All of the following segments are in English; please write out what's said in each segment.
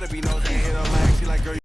to be nosy, hit her like she like girl.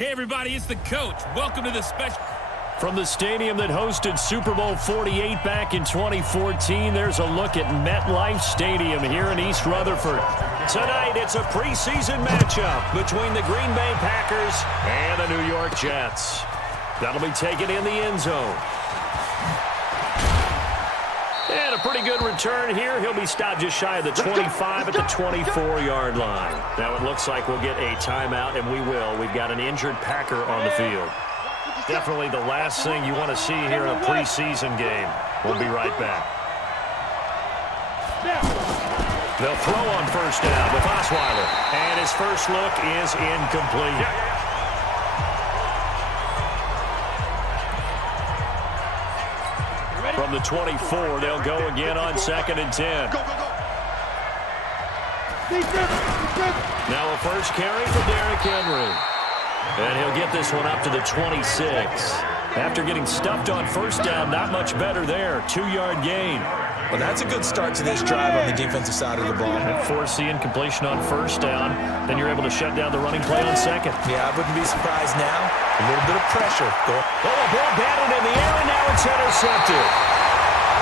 Hey, everybody, it's the coach. Welcome to the special. From the stadium that hosted Super Bowl 48 back in 2014, there's a look at MetLife Stadium here in East Rutherford. Tonight, it's a preseason matchup between the Green Bay Packers and the New York Jets. That'll be taken in the end zone. And a pretty good return here. He'll be stopped just shy of the 25 at the 24-yard line. Now it looks like we'll get a timeout, and we will. We've got an injured Packer on the field. Definitely the last thing you want to see here in a preseason game. We'll be right back. They'll throw on first down with Osweiler. And his first look is incomplete. From the 24, they'll go again on 2nd and 10. Now a first carry for Derrick Henry. And he'll get this one up to the 26. After getting stuffed on first down, not much better there. 2-yard gain. Well, that's a good start to this drive on the defensive side of the ball. And force the incompletion on first down. Then you're able to shut down the running play on second. Yeah, I wouldn't be surprised now. A little bit of pressure. Oh, a ball batted in the air, and now it's intercepted.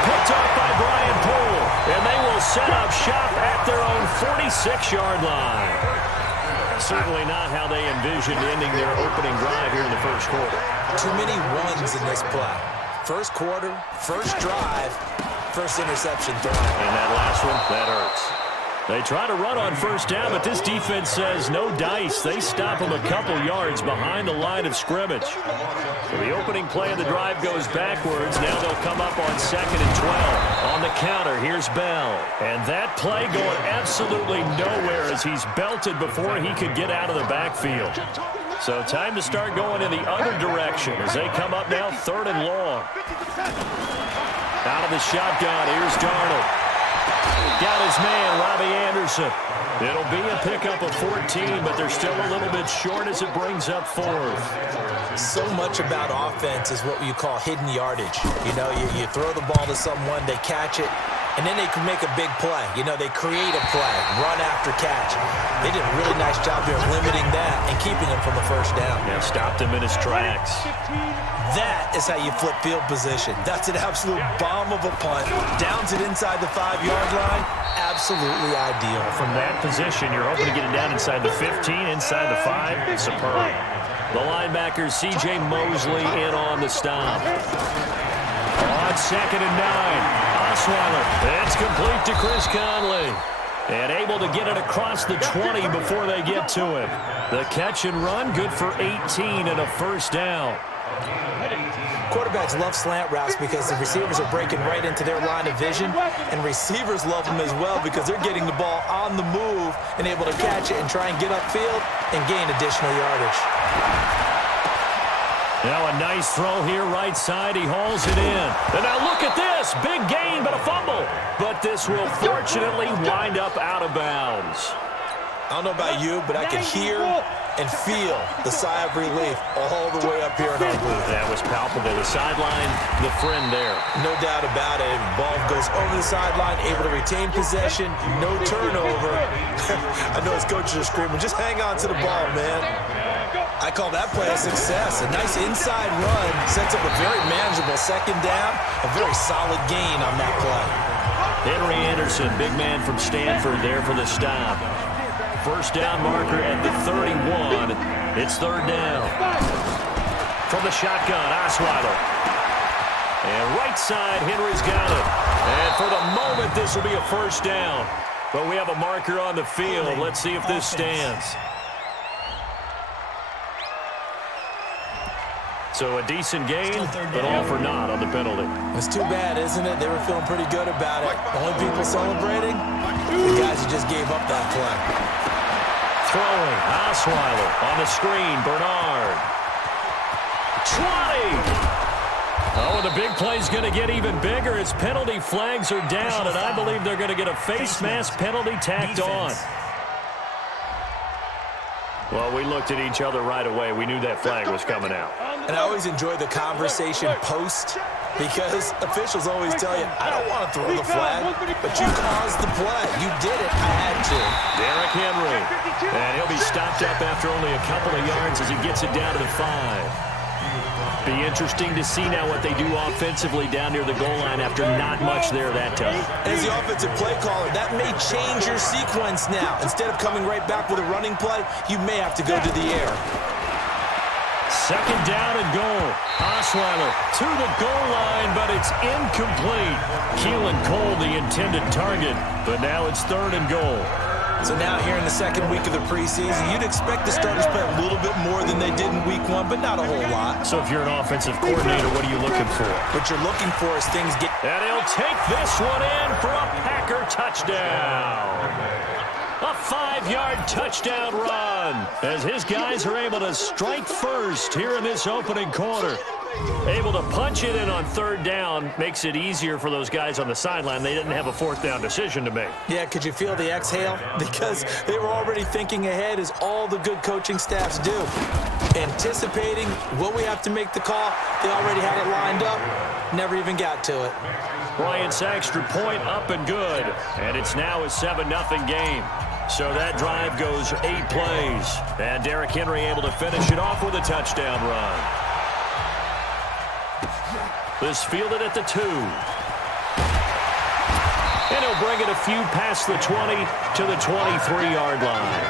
Picked off by Brian Poole. And they will set up shop at their own 46-yard line. Certainly not how they envisioned ending their opening drive here in the first quarter. Too many ones in this play. First quarter, first drive, first interception throw. And that last one, that hurts. They try to run on first down, but this defense says no dice. They stop them a couple yards behind the line of scrimmage. So the opening play of the drive goes backwards. Now they'll come up on 2nd and 12. On the counter, here's Bell. And that play going absolutely nowhere as he's belted before he could get out of the backfield. So time to start going in the other direction as they come up now 3rd and long. Out of the shotgun, here's Darnold. Got his man, Robbie Anderson. It'll be a pickup of 14, but they're still a little bit short as it brings up 4th. So much about offense is what you call hidden yardage. You know, you throw the ball to someone, they catch it, and then they can make a big play. You know, they create a play, run after catch. They did a really nice job there limiting that and keeping him from the first down. Yeah, stopped him in his tracks. That is how you flip field position. That's an absolute bomb of a punt. Downs it inside the 5-yard line. Absolutely ideal. From that position, you're hoping to get it down inside the 15, inside the 5. Superb. The linebacker, C.J. Mosley, in on the stop. On 2nd and 9, Osweiler. It's complete to Chris Conley. And able to get it across the 20 before they get to him. The catch and run, good for 18 and a first down. Quarterbacks love slant routes because the receivers are breaking right into their line of vision, and receivers love them as well because they're getting the ball on the move and able to catch it and try and get upfield and gain additional yardage. Now a nice throw here right side. He hauls it in. And now look at this. Big gain, but a fumble. But this will fortunately wind up out of bounds. I don't know about you, but I could hear and feel the sigh of relief all the way up here in our booth. That was palpable. The sideline, the friend there. No doubt about it. Ball goes over the sideline, able to retain possession, no turnover. I know his coaches are screaming, just hang on to the ball, man. I call that play a success. A nice inside run sets up a very manageable 2nd down. A very solid gain on that play. Henry Anderson, big man from Stanford there for the stop. First down marker at the 31. It's 3rd down. From the shotgun, Osweiler. And right side, Henry's got it. And for the moment, this will be a first down. But we have a marker on the field. Let's see if this stands. So a decent gain, but all for naught on the penalty. It's too bad, isn't it? They were feeling pretty good about it. The only people celebrating, the guys who just gave up that play. Throwing, Osweiler on the screen, Bernard. 20! Oh, the big play's going to get even bigger as penalty flags are down, and I believe they're going to get a face mask penalty tacked on. Well, we looked at each other right away. We knew that flag was coming out. And I always enjoy the conversation post because officials always tell you, I don't want to throw the flag, but you caused the play. You did it. I had to. Derrick Henry. And he'll be stopped up after only a couple of yards as he gets it down to the 5. Be interesting to see now what they do offensively down near the goal line after not much there that time. As the offensive play caller, that may change your sequence now. Instead of coming right back with a running play, you may have to go to the air. 2nd down and goal. Osweiler to the goal line, but it's incomplete. Keelan Cole, the intended target, but now it's 3rd and goal. So now here in the 2nd week of the preseason, you'd expect the starters to play a little bit more than they did in week 1, but not a whole lot. So if you're an offensive coordinator, what are you looking for? What you're looking for is things get... And he'll take this one in for a Packer touchdown. A 5-yard touchdown run as his guys are able to strike first here in this opening quarter. Able to punch it in on 3rd down makes it easier for those guys on the sideline. They didn't have a 4th down decision to make. Yeah, could you feel the exhale? Because they were already thinking ahead as all the good coaching staffs do. Anticipating, will we have to make the call? They already had it lined up. Never even got to it. Bryant's extra point up and good. And it's now a 7-0 game. So that drive goes 8 plays. And Derrick Henry able to finish it off with a touchdown run. This fielded at the 2. And he'll bring it a few past the 20 to the 23-yard line.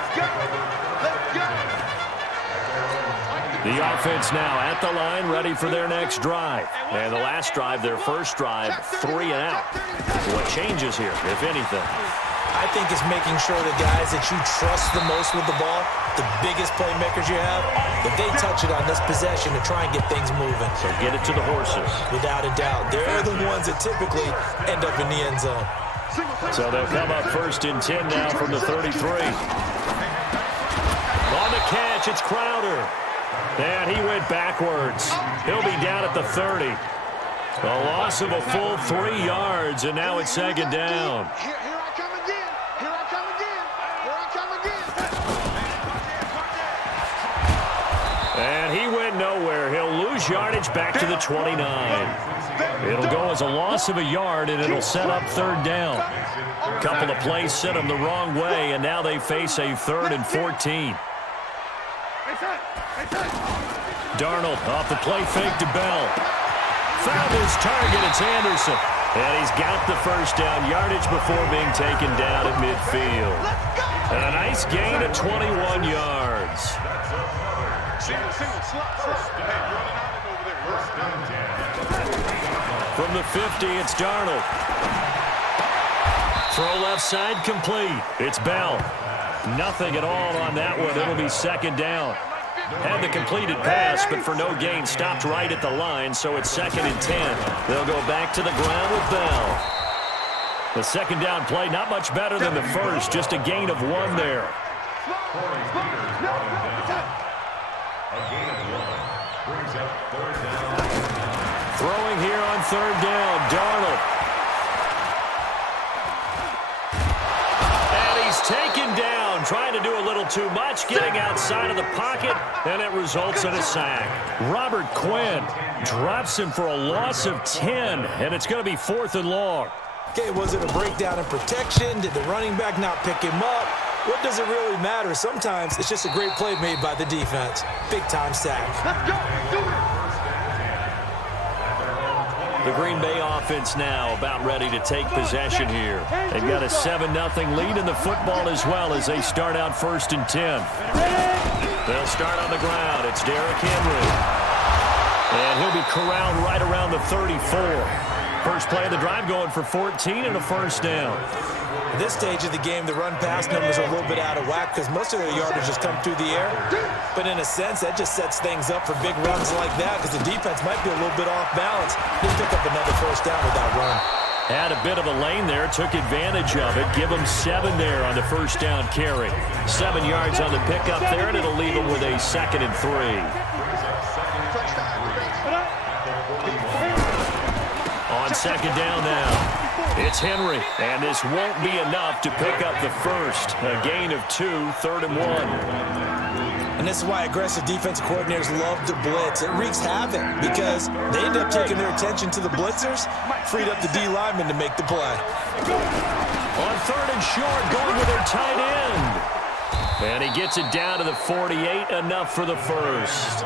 The offense now at the line, ready for their next drive. And the last drive, their first drive, 3 and out. What changes here, if anything? I think it's making sure the guys that you trust the most with the ball, the biggest playmakers you have, that they touch it on this possession to try and get things moving. So get it to the horses. Without a doubt. They're the ones that typically end up in the end zone. So they'll come up 1st and 10 now from the 33. On the catch, it's Crowder. And he went backwards. He'll be down at the 30. A loss of a full 3 yards, and now it's 2nd down. Here I come again. Here I come again. Here I come again. And he went nowhere. He'll lose yardage back to the 29. It'll go as a loss of a yard, and it'll set up 3rd down. A couple of plays sent them the wrong way, and now they face a 3rd and 14. Darnold off the play fake to Bell. Found his target. It's Anderson. And he's got the 1st down yardage before being taken down at midfield. And a nice gain of 21 yards. From the 50, it's Darnold. Throw left side complete. It's Bell. Nothing at all on that one. It'll be 2nd down. Had the completed pass, but for no gain, stopped right at the line, so it's 2nd and 10. They'll go back to the ground with Bell. The 2nd down play, not much better than the first, just a gain of 1 there. Throwing here on 3rd down, Darnold. And he's taken down, trying to do a little too much, getting outside of the pocket, and it results in a sack. Robert Quinn drops him for a loss of 10, and it's going to be 4th and long. Okay, was it a breakdown in protection? Did the running back not pick him up? What does it really matter? Sometimes it's just a great play made by the defense. Big-time sack. Let's go. Do it. The Green Bay offense now about ready to take possession here. They've got a 7-0 lead in the football as well as they start out 1st and 10. They'll start on the ground. It's Derrick Henry. And he'll be corralled right around the 34. First play of the drive going for 14 and a 1st down. At this stage of the game, the run-pass numbers are a little bit out of whack because most of their yardage has come through the air. But in a sense, that just sets things up for big runs like that because the defense might be a little bit off balance. He'll pick up another 1st down with that run. Had a bit of a lane there, took advantage of it. Give him 7 there on the 1st down carry. 7 yards on the pickup there, and it'll leave him with a 2nd and 3. On 2nd down now. It's Henry, and this won't be enough to pick up the 1st. A gain of 2, 3rd and 1. And this is why aggressive defensive coordinators love to blitz. It wreaks havoc because they end up taking their attention to the blitzers, freed up the D lineman to make the play. On 3rd and short, going with their tight end. And he gets it down to the 48, enough for the 1st.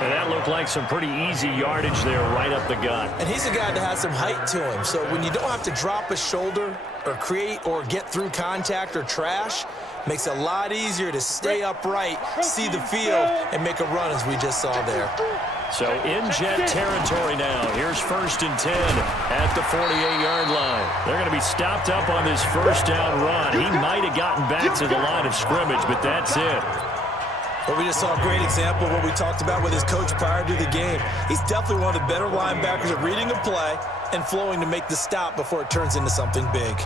And that looked like some pretty easy yardage there right up the gut. And he's a guy that has some height to him. So when you don't have to drop a shoulder or create or get through contact or trash, makes it a lot easier to stay upright, see the field, and make a run as we just saw there. So in jet territory now. Here's 1st and 10 at the 48-yard line. They're going to be stopped up on this 1st down run. He might have gotten back to the line of scrimmage, but that's it. But we just saw a great example of what we talked about with his coach prior to the game. He's definitely one of the better linebackers at reading a play and flowing to make the stop before it turns into something big.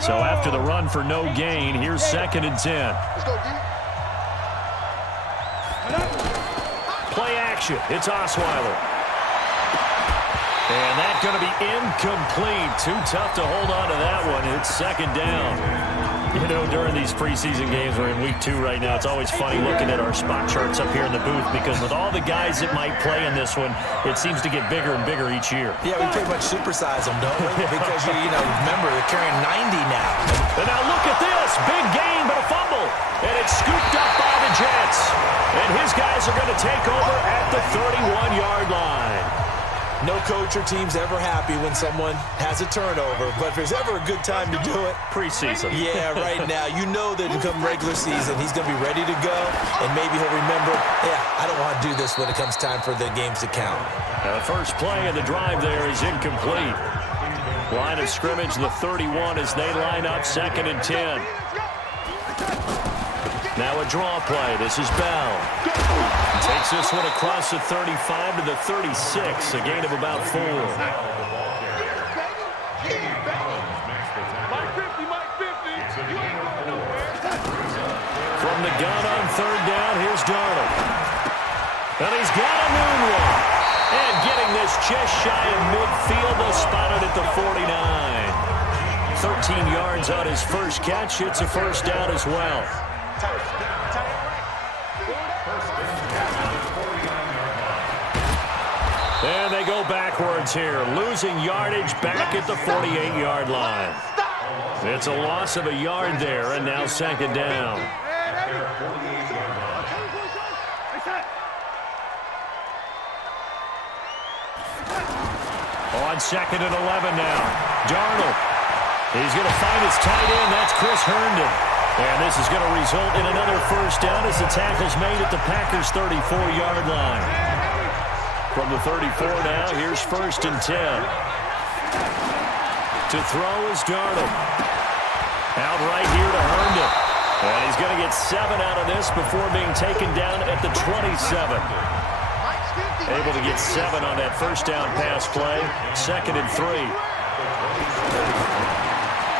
So after the run for no gain, here's 2nd and 10. Let's go, D. Play action. It's Osweiler. And that's going to be incomplete. Too tough to hold on to that one. It's 2nd down. You know, during these preseason games, we're in week 2 right now, it's always funny looking at our spot charts up here in the booth because with all the guys that might play in this one, it seems to get bigger and bigger each year. Yeah, we pretty much supersize them, don't we? Because, remember, they're carrying 90 now. And now look at this. Big gain, but a fumble. And it's scooped up by the Jets. And his guys are going to take over at the 31-yard line. No coach or team's ever happy when someone has a turnover, but if there's ever a good time to do it, preseason. Yeah, right now. You know that come regular season, he's going to be ready to go, and maybe he'll remember, yeah, I don't want to do this when it comes time for the games to count. The first play of the drive there is incomplete. Line of scrimmage, the 31 as they line up, 2nd and 10. Now a draw play. This is Bell. Takes this one across the 35 to the 36, a gain of about 4. From the gun on 3rd down, here's Darnold. And he's got a moonwalk. And getting this just shy of midfield, they'll spot it at the 49. 13 yards on his first catch. It's a first down as well. And they go backwards here, losing yardage back at the 48-yard line. It's a loss of a yard there, and now 2nd down. On 2nd and 11 now. Darnold. He's going to find his tight end. That's Chris Herndon. And this is going to result in another first down as the tackle's made at the Packers' 34-yard line. From the 34 now, here's 1st and 10. To throw is Darnold. Out right here to Herndon. And he's going to get 7 out of this before being taken down at the 27. Able to get 7 on that first down pass play. 2nd and 3.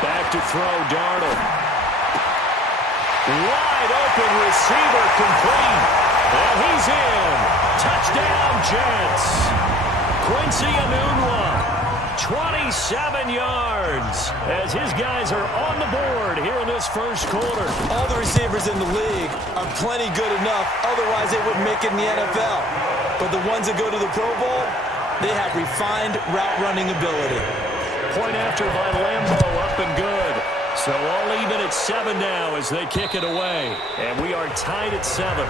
Back to throw, Darnold. Wide open receiver complete. And he's in. Touchdown, Jets. Quincy Enunwa. 27 yards as his guys are on the board here in this first quarter. All the receivers in the league are plenty good enough. Otherwise, they wouldn't make it in the NFL. But the ones that go to the Pro Bowl, they have refined route running ability. Point after by Lambeau, up and good. So all even at 7 now as they kick it away. And we are tied at 7.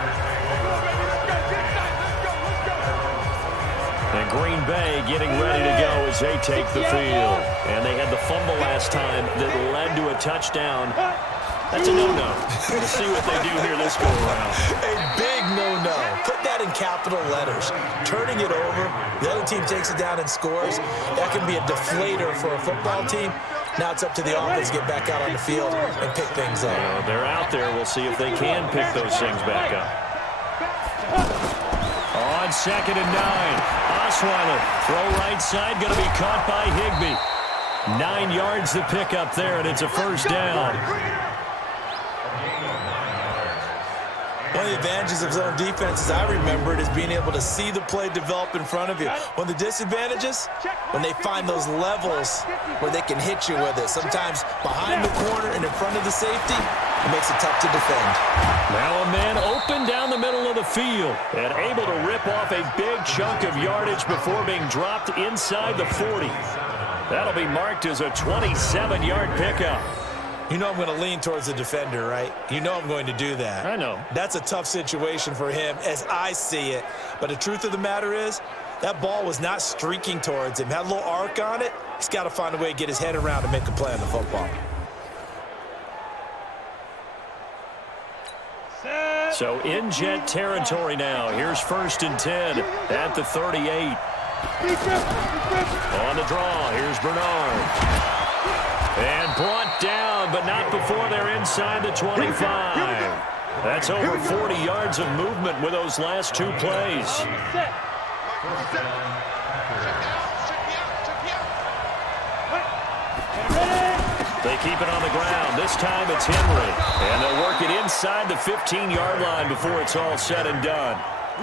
And Green Bay getting ready to go as they take the field. And they had the fumble last time that led to a touchdown. That's a no-no. We'll see what they do here this go-around. A big no-no. Put that in capital letters. Turning it over, the other team takes it down and scores. That can be a deflator for a football team. Now it's up to the offense to get back out on the field and pick things up. They're out there. We'll see if they can pick those things back up. On 2nd and 9. Osweiler, throw right side, going to be caught by Higbee. 9 yards to pick up there, and it's a first down. One of the advantages of zone defense, as I remember it, is being able to see the play develop in front of you. One of the disadvantages, when they find those levels where they can hit you with it. Sometimes behind the corner and in front of the safety, it makes it tough to defend. Now a man open down the middle of the field and able to rip off a big chunk of yardage before being dropped inside the 40. That'll be marked as a 27-yard pickup. You know I'm going to lean towards the defender, right? You know I'm going to do that. I know. That's a tough situation for him as I see it. But the truth of the matter is, that ball was not streaking towards him. Had a little arc on it. He's got to find a way to get his head around and make a play on the football. So in Jet territory now. Here's 1st and 10 at the 38. On the draw, here's Bernard. And brought down, but not before they're inside the 25. That's over 40 yards of movement with those last 2 plays. They keep it on the ground. This time it's Henry. And they'll work it inside the 15-yard line before it's all said and done.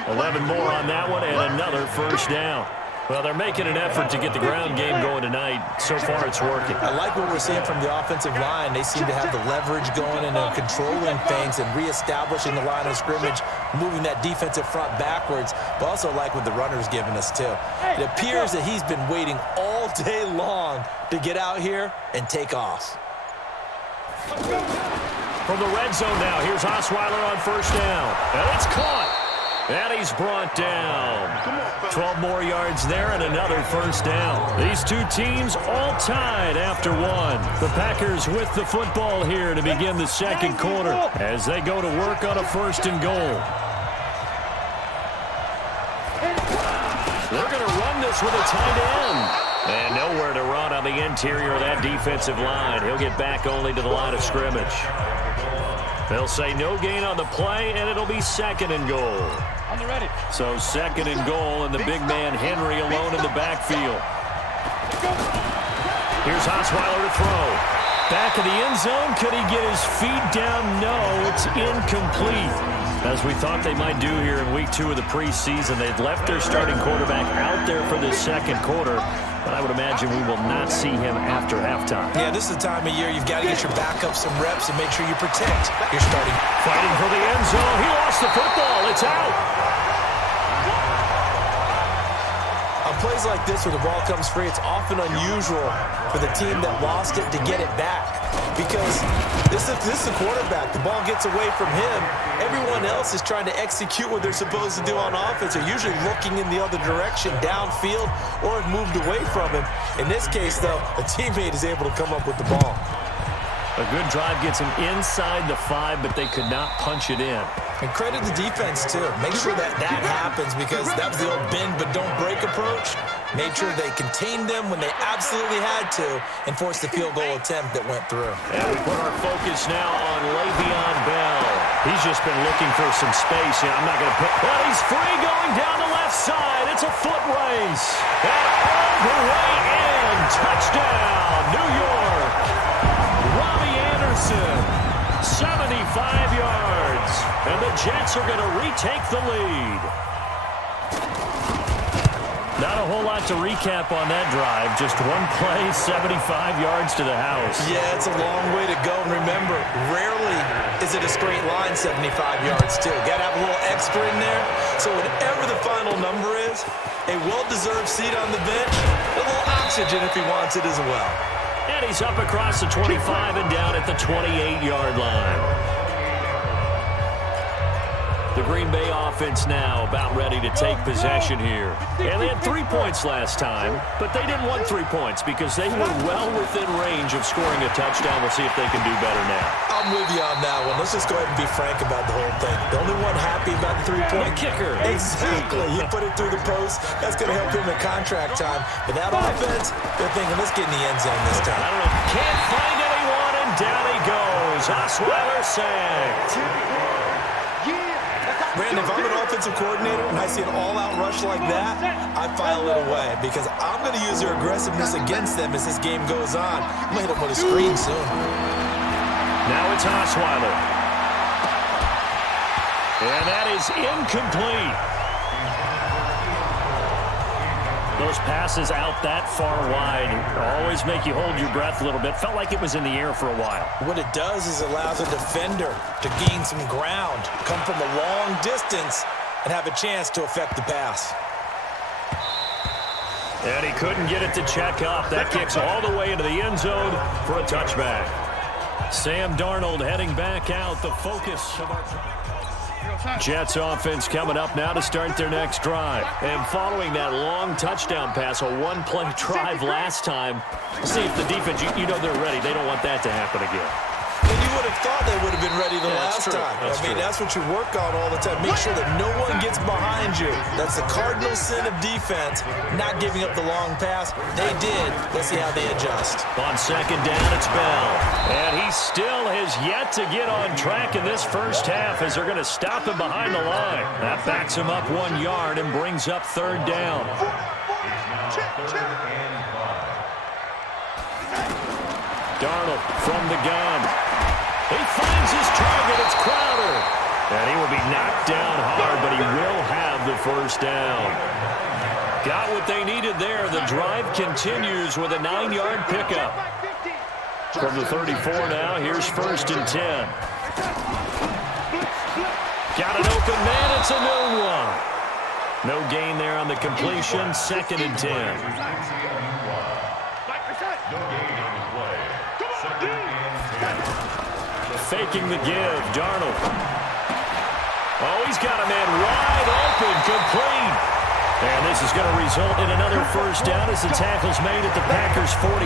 11 more on that one and another first down. Well, they're making an effort to get the ground game going tonight. So far, it's working. I like what we're seeing from the offensive line. They seem to have the leverage going and they're controlling things and reestablishing the line of scrimmage, moving that defensive front backwards, but also like what the runner's giving us, too. It appears that he's been waiting all day long to get out here and take off. From the red zone now, here's Osweiler on first down. And it's caught. And he's brought down. 12 more yards there and another first down. These two teams all tied after one. The Packers with the football here to begin the second quarter as they go to work on a first and goal. They're going to run this with a tight end. And nowhere to run on the interior of that defensive line. He'll get back only to the line of scrimmage. They'll say no gain on the play, and it'll be second and goal. On the ready. So second and goal, and the big man Henry alone in the backfield. Here's Osweiler to throw. Back of the end zone. Could he get his feet down? No, it's incomplete. As we thought they might do here in week 2 of the preseason, they've left their starting quarterback out there for this second quarter. But I would imagine we will not see him after halftime. Yeah, this is the time of year you've got to get your backup some reps and make sure you protect your starting. Fighting for the end zone. He lost the football. It's out. On plays like this where the ball comes free, it's often unusual for the team that lost it to get it back. Because this is a quarterback. The ball gets away from him. Everyone else is trying to execute what they're supposed to do on offense. They're usually looking in the other direction, downfield, or have moved away from him. In this case, though, a teammate is able to come up with the ball. A good drive gets him inside the 5, but they could not punch it in. And credit the defense, too. Make sure that happens because that was the old bend but don't break approach. Made sure they contained them when they absolutely had to and forced the field goal attempt that went through. And we put our focus now on Le'Veon Bell. He's just been looking for some space. I'm not going to put... Well, he's free going down the left side. It's a foot race. And all the way in. Touchdown, New York. Robbie Anderson, 75 yards. And the Jets are going to retake the lead. Not a whole lot to recap on that drive. Just one play, 75 yards to the house. Yeah, it's a long way to go. And remember, rarely is it a straight line 75 yards, too. Got to have a little extra in there. So whatever the final number is, a well-deserved seat on the bench, a little oxygen if he wants it as well. And he's up across the 25 and down at the 28-yard line. The Green Bay offense now about ready to take possession here. And they had 3 points last time, but they didn't want 3 points because they were well within range of scoring a touchdown. We'll see if they can do better now. I'm with you on that one. Let's just go ahead and be frank about the whole thing. The only one happy about the 3-point kicker. Exactly. You put it through the post. That's going to help him in contract time. But that offense, they're thinking, let's get in the end zone this time. I don't know. Can't find anyone, and down he goes. Osweiler sacked. Brandon, if I'm an offensive coordinator and I see an all-out rush like that, I file it away because I'm going to use their aggressiveness against them as this game goes on. I'm going to hit them with a screen soon. Now it's Osweiler. And that is incomplete. Those passes out that far wide always make you hold your breath a little bit. Felt like it was in the air for a while. What it does is allows a defender to gain some ground, come from a long distance, and have a chance to affect the pass. And he couldn't get it to check up. That kicks all the way into the end zone for a touchback. Sam Darnold heading back out, the focus of our... Jets offense coming up now to start their next drive. And following that long touchdown pass, a one-play drive last time, see if the defense, you know they're ready. They don't want that to happen again. And you would have thought they would have been ready the last time. That's what you work on all the time. Make sure that no one gets behind you. That's the cardinal sin of defense, not giving up the long pass. They did. Let's see how they adjust. On second down, it's Bell. And he still has yet to get on track in this first half as they're going to stop him behind the line. That backs him up 1 yard and brings up third down. Darnold from the gun. He finds his target. It's Crowder. And he will be knocked down hard, but he will have the first down. Got what they needed there. The drive continues with a 9-yard pickup. From the 34 now, here's first and 10. Got an open man. It's a new one. No gain there on the completion. Second and 10. Faking the give, Darnold. Oh, he's got a man wide open, complete. And this is going to result in another first down as the tackle's made at the Packers' 43.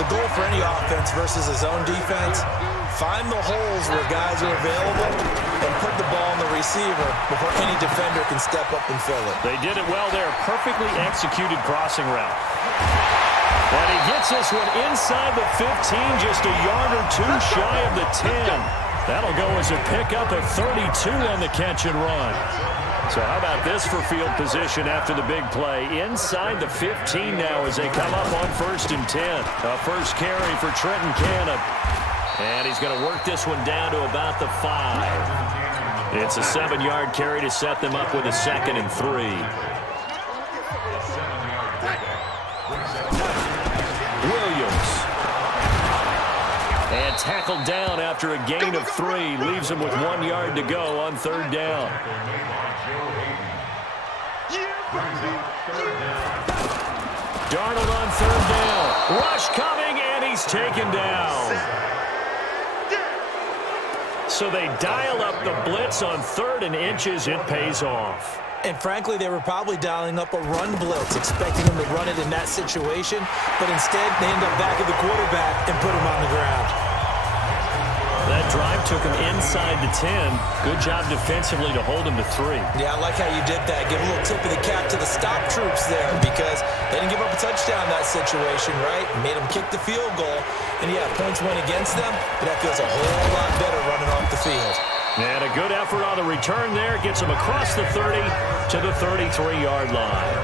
The goal for any offense versus a zone defense, find the holes where guys are available and put the ball on the receiver before any defender can step up and fill it. They did it well there. Perfectly executed crossing route. And he gets this one inside the 15, just a yard or two shy of the 10. That'll go as a pickup of 32 on the catch and run. So how about this for field position after the big play? Inside the 15 now as they come up on 1st and 10. A first carry for Trenton Cannon. And he's going to work this one down to about the 5. It's a 7-yard carry to set them up with a 2nd and 3. Williams. And tackled down after a gain of 3. Leaves him with 1 yard to go on 3rd down. Darnold on 3rd down. Rush coming, and he's taken down. So they dial up the blitz on 3rd and inches. It pays off. And frankly, they were probably dialing up a run blitz, expecting him to run it in that situation. But instead, they end up back at the quarterback and put him on the ground. That drive took him inside the 10. Good job defensively to hold him to 3. Yeah, I like how you did that. Give a little tip of the cap to the stop troops there because they didn't give up a touchdown in that situation, right? Made them kick the field goal. And, yeah, points went against them, but that feels a whole lot better running off the field. And a good effort on the return there. Gets him across the 30 to the 33-yard line.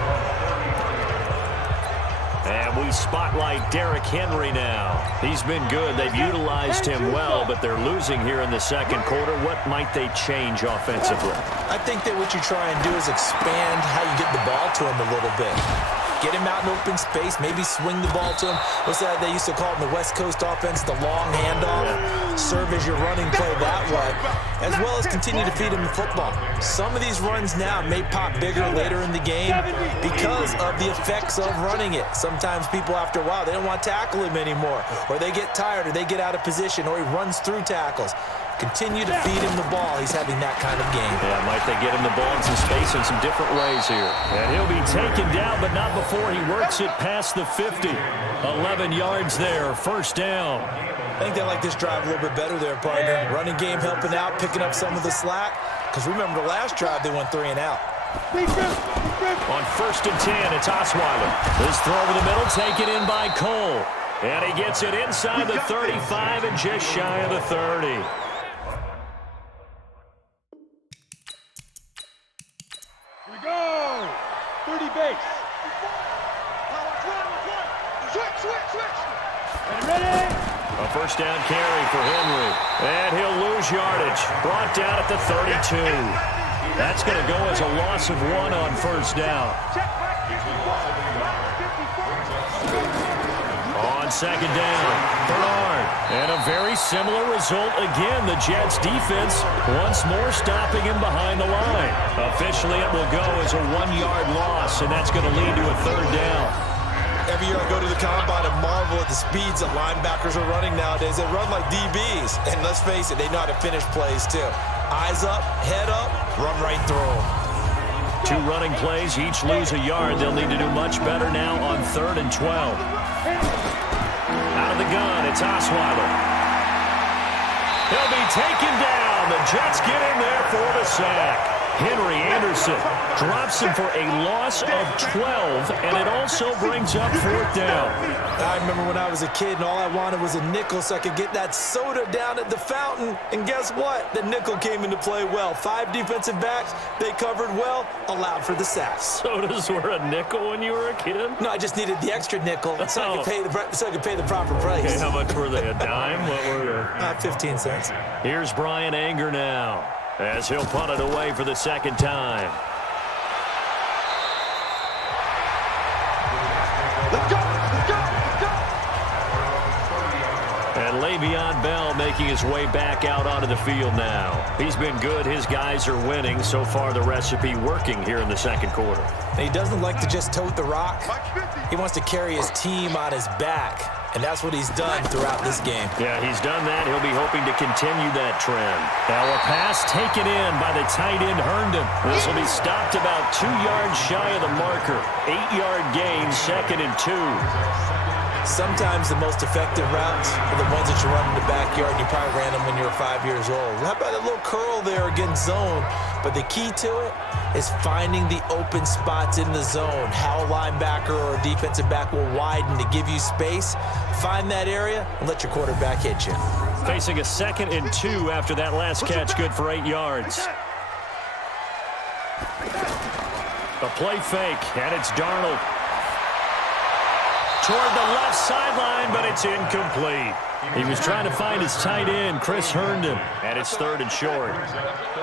And we spotlight Derrick Henry now. He's been good. They've utilized him well, but they're losing here in the 2nd quarter. What might they change offensively? I think that what you try and do is expand how you get the ball to him a little bit. Get him out in open space, maybe swing the ball to him. What's that they used to call it in the West Coast offense, the long handoff? Serve as your running play that way, as well as continue to feed him the football. Some of these runs now may pop bigger later in the game because of the effects of running it. Sometimes people, after a while, they don't want to tackle him anymore, or they get tired, or they get out of position, or he runs through tackles. Continue to feed him the ball. He's having that kind of game. Yeah, might they get him the ball in some space in some different ways here. And he'll be taken down, but not before he works it past the 50. 11 yards there, 1st down. I think they like this drive a little bit better there, partner. Running game helping out, picking up some of the slack. Because remember the last drive, they went 3 and out. On 1st and 10, it's Osweiler. This throw over the middle, taken in by Cole. And he gets it inside the 35 and just shy of the 30. Go! 30 base. Switch. Ready? A 1st down carry for Henry. And he'll lose yardage. Brought down at the 32. That's going to go as a loss of 1 on 1st down. On 2nd down, Bernard. And a very similar result again. The Jets defense once more stopping him behind the line. Officially, it will go as a 1-yard loss, and that's going to lead to a 3rd down. Every year I go to the combine and marvel at the speeds that linebackers are running nowadays. They run like DBs. And let's face it, they know how to finish plays too. Eyes up, head up, run right through them. 2 running plays, each lose a yard. They'll need to do much better now on 3rd and 12. Out of the gun, it's Osweiler. He'll be taken down. The Jets get in there for the sack. Henry Anderson drops him for a loss of 12, and it also brings up 4th down. I remember when I was a kid and all I wanted was a nickel so I could get that soda down at the fountain. And guess what? The nickel came into play well. 5 defensive backs, they covered well, allowed for the sacks. Sodas were a nickel when you were a kid? No, I just needed the extra nickel so I could pay the proper price. Okay, how much were they? A dime? What were they? 15 cents. Here's Brian Anger now, as he'll punt it away for the 2nd time. Let's go! And Le'Veon Bell making his way back out onto the field now. He's been good. His guys are winning. So far, the recipe working here in the 2nd quarter. He doesn't like to just tote the rock. He wants to carry his team on his back. And that's what he's done throughout this game. Yeah, he's done that. He'll be hoping to continue that trend. Now a pass taken in by the tight end, Herndon. This will be stopped about 2 yards shy of the marker. 8-yard gain, 2nd and 2. Sometimes the most effective routes are the ones that you run in the backyard. You probably ran them when you were 5 years old. How about a little curl there against zone? But the key to it is finding the open spots in the zone. How a linebacker or a defensive back will widen to give you space. Find that area and let your quarterback hit you. Facing a 2nd and 2 after that last catch, good for 8 yards. A play fake, and it's Darnold. Toward the left sideline, but it's incomplete. He was trying to find his tight end, Chris Herndon, and it's 3rd and short.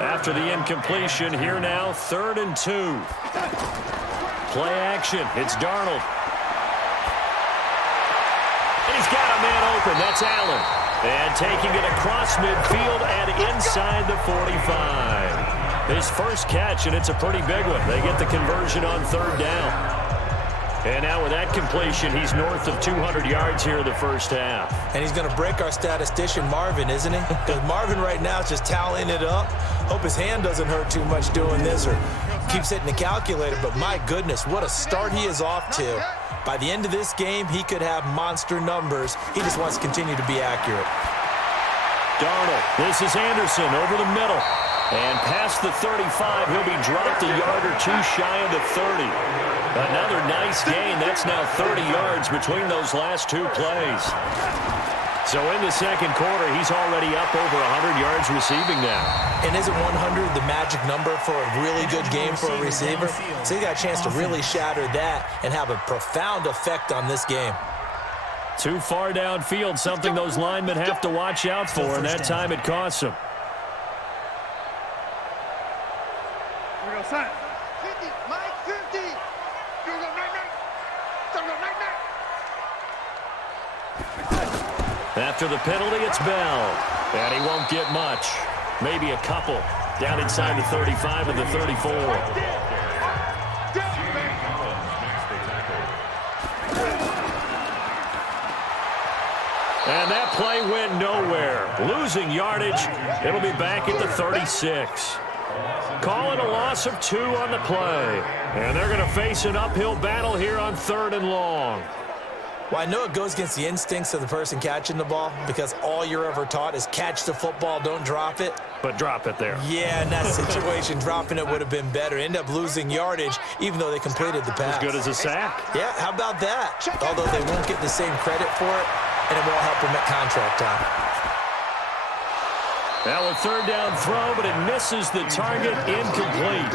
After the incompletion, here now, 3rd and 2. Play action, it's Darnold. And he's got a man open, that's Allen. And taking it across midfield and inside the 45. His first catch, and it's a pretty big one. They get the conversion on 3rd down. And now with that completion, he's north of 200 yards here in the first half. And he's going to break our statistician, Marvin, isn't he? Because Marvin right now is just tallying it up. Hope his hand doesn't hurt too much doing this or keeps hitting the calculator. But my goodness, what a start he is off to. By the end of this game, he could have monster numbers. He just wants to continue to be accurate. Darnold, this is Anderson over the middle. And past the 35, he'll be dropped a yard or 2 shy of the 30. Another nice gain. That's now 30 yards between those last 2 plays. So in the second quarter, he's already up over 100 yards receiving now. And isn't 100 the magic number for a really good game for a receiver? So he got a chance to really shatter that and have a profound effect on this game. Too far downfield, something those linemen have to watch out for, and that time it costs them. 50, Mike 50. You're the After the penalty, it's Bell. And he won't get much. Maybe a couple. Down inside the 35 and the 34. And that play went nowhere. Losing yardage. It'll be back at the 36. Call it a loss of 2 on the play. And they're going to face an uphill battle here on 3rd and long. Well, I know it goes against the instincts of the person catching the ball because all you're ever taught is catch the football, don't drop it. But drop it there. Yeah, in that situation, dropping it would have been better. End up losing yardage even though they completed the pass. As good as a sack. Yeah, how about that? Although they won't get the same credit for it, and it won't help them at contract time. Now a 3rd down throw, but it misses the target, incomplete.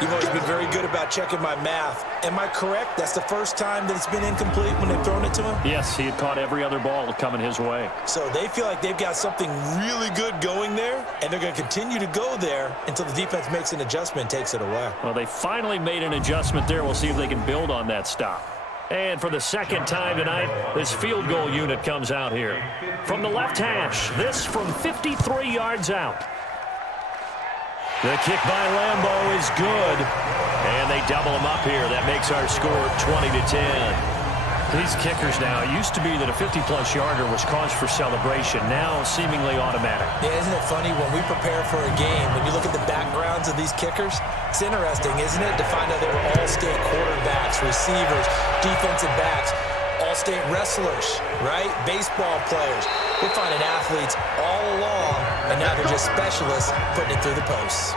You've always been very good about checking my math. Am I correct? That's the first time that it's been incomplete when they've thrown it to him? Yes, he had caught every other ball coming his way. So they feel like they've got something really good going there, and they're going to continue to go there until the defense makes an adjustment and takes it away. Well, they finally made an adjustment there. We'll see if they can build on that stop. And for the second time tonight, this field goal unit comes out here. From the left hash, this from 53 yards out. The kick by Lambo is good. And they double him up here. That makes our score 20-10. These kickers now, it used to be that a 50-plus yarder was cause for celebration. Now seemingly automatic. Yeah, isn't it funny when we prepare for a game, when you look at the backgrounds of these kickers, it's interesting, isn't it, to find out they were all-state quarterbacks, receivers, defensive backs, all-state wrestlers, right? Baseball players. We're finding athletes all along, and now they're just specialists putting it through the posts.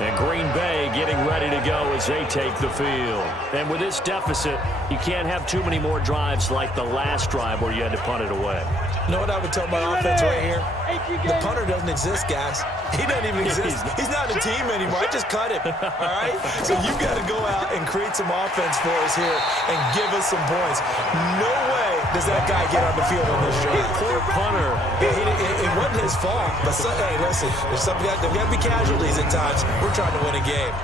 And Green Bay getting ready to go as they take the field. And with this deficit, you can't have too many more drives like the last drive where you had to punt it away. You know what I would tell my offense right here? The punter doesn't exist, guys. He doesn't even exist. He's not a team anymore. I just cut him, all right? So you've got to go out and create some offense for us here and give us some points. No way does that guy get on the field on this drive. Poor punter. It wasn't his fault. But, hey, listen, there's got to be casualties at times. We're trying to win a game.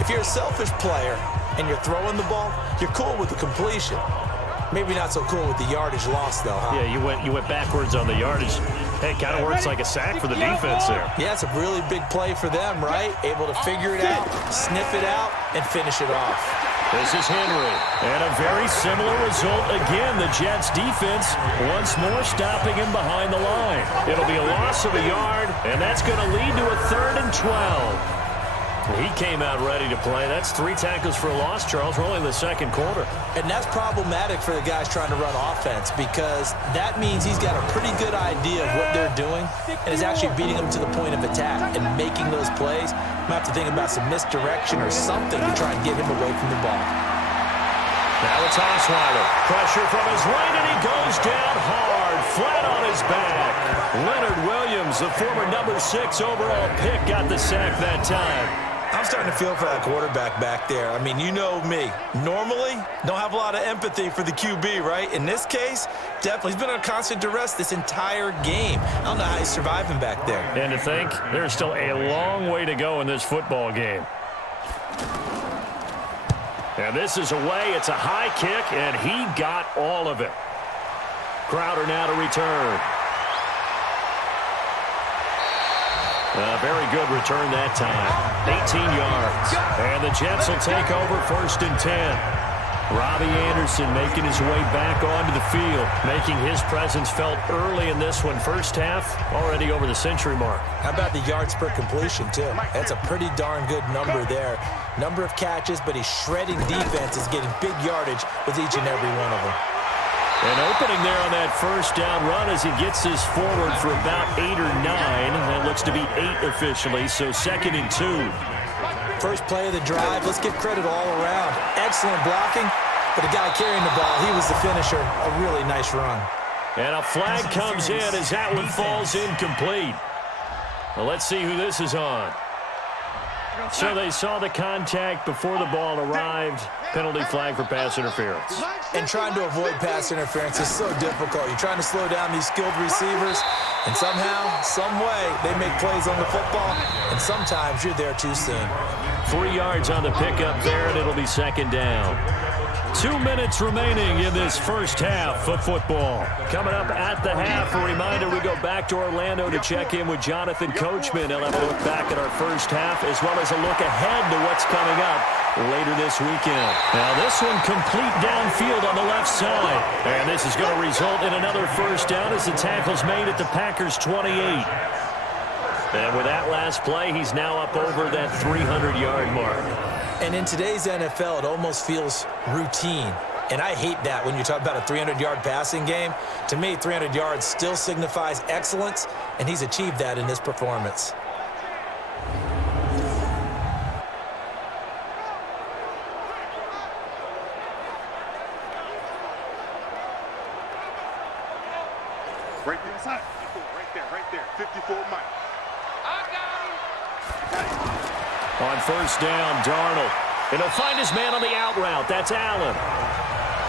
If you're a selfish player and you're throwing the ball, you're cool with the completion. Maybe not so cool with the yardage loss, though, huh? Yeah, you went backwards on the yardage. Hey, it kind of works like a sack for the defense there. Yeah, it's a really big play for them, right? Able to figure it out, sniff it out, and finish it off. This is Henry. And a very similar result again. The Jets defense once more stopping him behind the line. It'll be a loss of a yard, and that's going to lead to a 3rd and 12. He came out ready to play. That's 3 tackles for a loss, Charles. We're only in the second quarter. And that's problematic for the guys trying to run offense because that means he's got a pretty good idea of what they're doing and is actually beating them to the point of attack and making those plays. Might have to think about some misdirection or something to try and get him away from the ball. Now it's Osweiler. Pressure from his right, and he goes down hard, flat on his back. Leonard Williams, the former number 6 overall pick, got the sack that time. I'm starting to feel for that quarterback back there. I mean, you know me. Normally, don't have a lot of empathy for the QB, right? In this case, definitely. He's been on constant duress this entire game. I don't know how he's surviving back there. And to think, there's still a long way to go in this football game. And this is away. It's a high kick, and he got all of it. Crowder now to return. A very good return that time. 18 yards. And the Jets will take over 1st and 10. Robbie Anderson making his way back onto the field, making his presence felt early in this one. First half, already over the century mark. How about the yards per completion, too? That's a pretty darn good number there. Number of catches, but he's shredding defenses, getting big yardage with each and every one of them. An opening there on that first down run as he gets this forward for about 8 or 9. That looks to be 8 officially, so 2nd and 2. First play of the drive. Let's give credit all around. Excellent blocking, but the guy carrying the ball, he was the finisher. A really nice run. And a flag comes in as that one falls incomplete. Well, let's see who this is on. So they saw the contact before the ball arrived. Penalty flag for pass interference. And trying to avoid pass interference is so difficult. You're trying to slow down these skilled receivers, and somehow, some way, they make plays on the football, and sometimes you're there too soon. 3 yards on the pickup there, and it'll be 2nd down. 2 minutes remaining in this first half of football. Coming up at the half, a reminder, we go back to Orlando to check in with Jonathan Coachman. He'll have a look back at our first half as well as a look ahead to what's coming up later this weekend. Now this one complete downfield on the left side. And this is going to result in another first down as the tackle's made at the Packers' 28. And with that last play, he's now up over that 300-yard mark. And in today's NFL, it almost feels routine. And I hate that when you talk about a 300-yard passing game. To me, 300 yards still signifies excellence, and he's achieved that in this performance. Right there, side. Right there. 54 Mike. On first down, Darnold. And he'll find his man on the out route. That's Allen.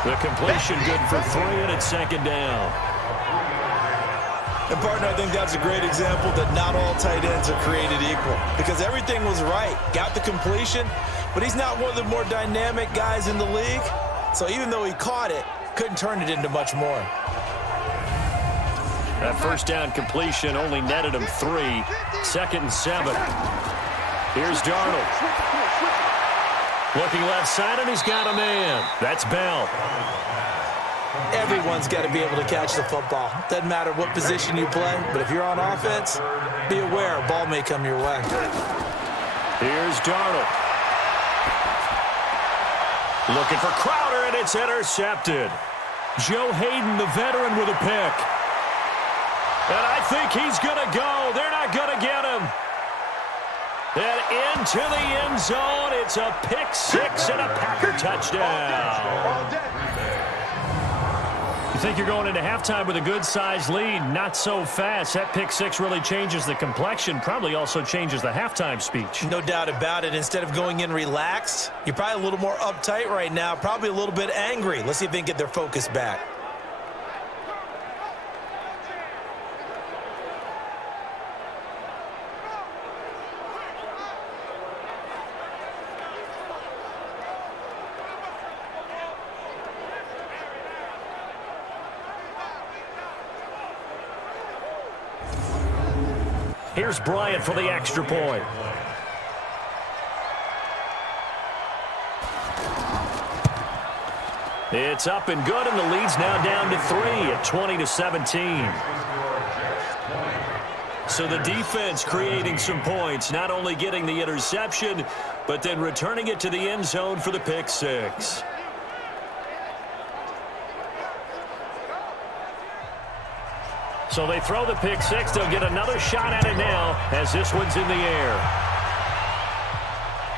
The completion good for 3, and it's 2nd down. And, partner, I think that's a great example that not all tight ends are created equal because everything was right. Got the completion, but he's not one of the more dynamic guys in the league. So even though he caught it, couldn't turn it into much more. That first down completion only netted him 3. 2nd and 7. Here's Darnold. Looking left side, and he's got a man. That's Bell. Everyone's got to be able to catch the football. Doesn't matter what position you play, but if you're on offense, be aware a ball may come your way. Here's Darnold. Looking for Crowder, and it's intercepted. Joe Hayden, the veteran, with a pick. And I think he's going to go. They're not going to get him. And into the end zone, it's a pick 6 and a Packer touchdown. You think you're going into halftime with a good-sized lead? Not so fast. That pick 6 really changes the complexion, probably also changes the halftime speech. No doubt about it. Instead of going in relaxed, you're probably a little more uptight right now, probably a little bit angry. Let's see if they can get their focus back. Here's Bryant for the extra point. It's up and good, and the lead's now down to 3 at 20-17. So the defense creating some points, not only getting the interception, but then returning it to the end zone for the pick six. So they throw the pick six. They'll get another shot at it now as this one's in the air.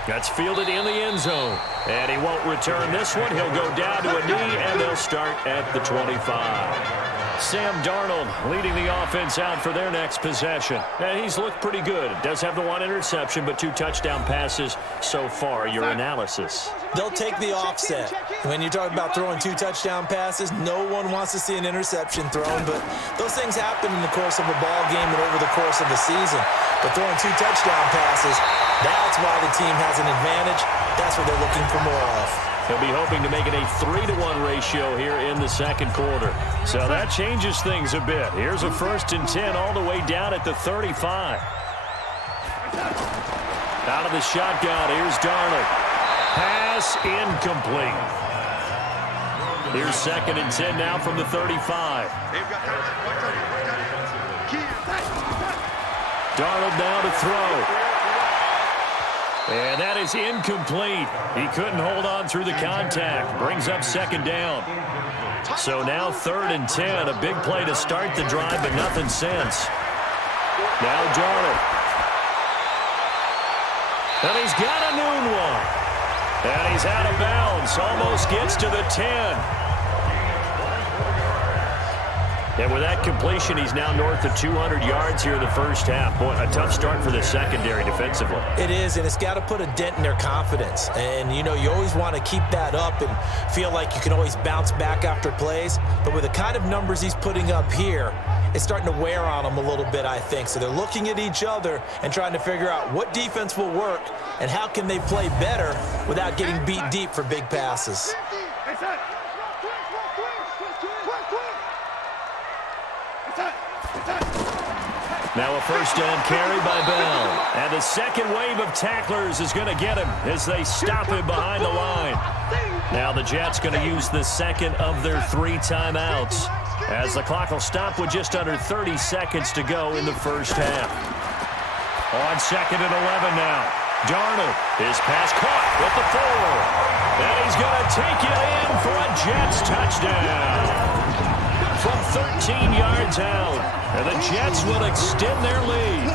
That's fielded in the end zone. And he won't return this one. He'll go down to a knee, and they'll start at the 25. Sam Darnold leading the offense out for their next possession. And he's looked pretty good. Does have the one interception, but 2 touchdown passes so far. Your analysis? They'll take the offset. When you talk about throwing 2 touchdown passes, no one wants to see an interception thrown, but those things happen in the course of a ball game and over the course of the season. But throwing 2 touchdown passes, that's why the team has an advantage. That's what they're looking for more of. He'll be hoping to make it a 3-to-1 ratio here in the second quarter. So that changes things a bit. Here's a 1st and 10 all the way down at the 35. Out of the shotgun, here's Darnold. Pass incomplete. Here's 2nd and 10 now from the 35. Darnold now to throw. And that is incomplete. He couldn't hold on through the contact. Brings up 2nd down. So now 3rd and 10. A big play to start the drive, but nothing since. Now Darnold. And he's got a noon one. And he's out of bounds. Almost gets to the 10. And with that completion, he's now north of 200 yards here in the first half. Boy, a tough start for the secondary defensively. It is, and it's got to put a dent in their confidence. And, you know, you always want to keep that up and feel like you can always bounce back after plays. But with the kind of numbers he's putting up here, it's starting to wear on them a little bit, I think. So they're looking at each other and trying to figure out what defense will work and how can they play better without getting beat deep for big passes. Now a 1st down carry by Bell. And the second wave of tacklers is going to get him as they stop him behind the line. Now the Jets going to use the 2nd of their 3 timeouts as the clock will stop with just under 30 seconds to go in the first half. On 2nd and 11 now. Darnold, his pass caught with the 4. And he's going to take it in for a Jets touchdown. From 13 yards out, and the Jets will extend their lead.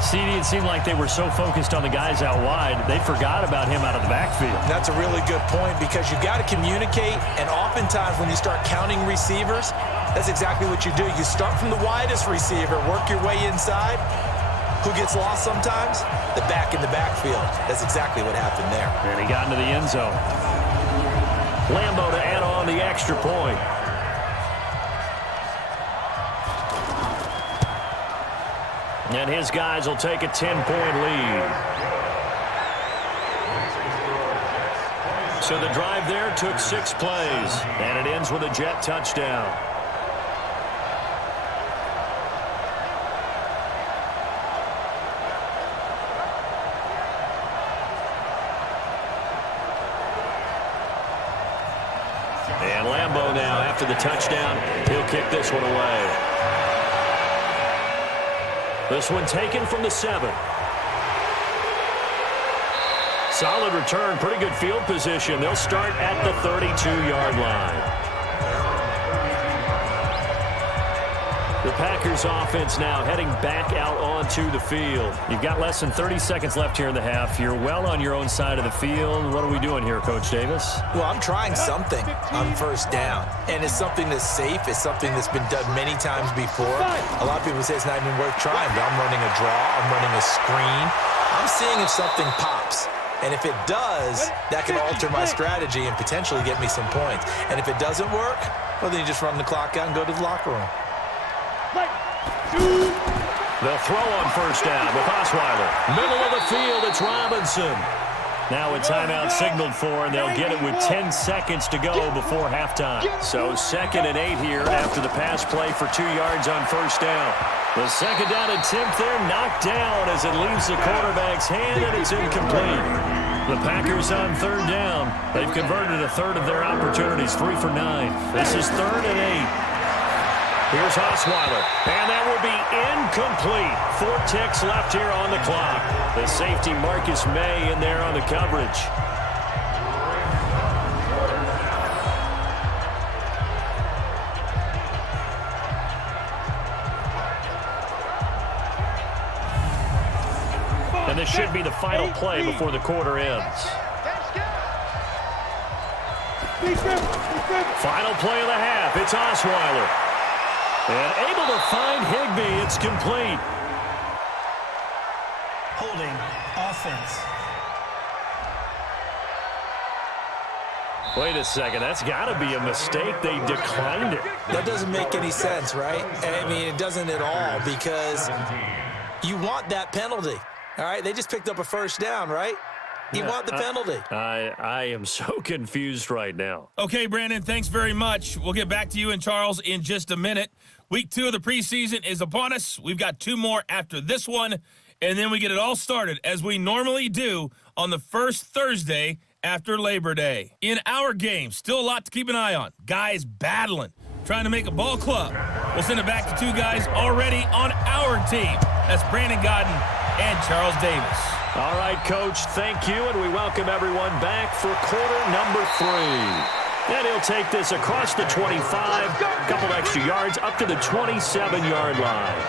CD, it seemed like they were so focused on the guys out wide, they forgot about him out of the backfield. That's a really good point because you've got to communicate, and oftentimes when you start counting receivers, that's exactly what you do. You start from the widest receiver, work your way inside. Who gets lost sometimes? The back in the backfield. That's exactly what happened there. And he got into the end zone. Lambo to add on the extra point. And his guys will take a 10-point lead. So the drive there took 6 plays, and it ends with a Jet touchdown. And Lambo now, after the touchdown, he'll kick this one away. This one taken from the 7. Solid return, pretty good field position. They'll start at the 32-yard line. The Packers offense now heading back out onto the field. You've got less than 30 seconds left here in the half. You're well on your own side of the field. What are we doing here, Coach Davis? Well, I'm trying something on 1st down. And it's something that's safe. It's something that's been done many times before. A lot of people say it's not even worth trying, but I'm running a draw. I'm running a screen. I'm seeing if something pops. And if it does, that can alter my strategy and potentially get me some points. And if it doesn't work, well, then you just run the clock out and go to the locker room. They'll throw on 1st down with Osweiler. Middle of the field, it's Robinson. Now a timeout signaled for, and they'll get it with 10 seconds to go before halftime. So 2nd and 8 here after the pass play for 2 yards on first down. The second down attempt there knocked down as it leaves the quarterback's hand, and it's incomplete. The Packers on 3rd down. They've converted a third of their opportunities, 3 for 9. This is 3rd and 8. Here's Osweiler, and that will be incomplete. 4 ticks left here on the clock. The safety Marcus May in there on the coverage. And this should be the final play before the quarter ends. Final play of the half. It's Osweiler. And able to find Higbee. It's complete. Holding offense. Wait a second. That's got to be a mistake. They declined it. That doesn't make any sense, right? I mean, it doesn't at all because you want that penalty. All right? They just picked up a first down, right? You want the penalty. I am so confused right now. Okay, Brandon, thanks very much. We'll get back to you and Charles in just a minute. Week 2 of the preseason is upon us. We've got 2 more after this one, and then we get it all started, as we normally do, on the first Thursday after Labor Day. In our game, still a lot to keep an eye on. Guys battling, trying to make a ball club. We'll send it back to 2 guys already on our team. That's Brandon Godden and Charles Davis. All right, Coach, thank you, and we welcome everyone back for quarter number 3. And he'll take this across the 25, a couple extra yards, up to the 27-yard line.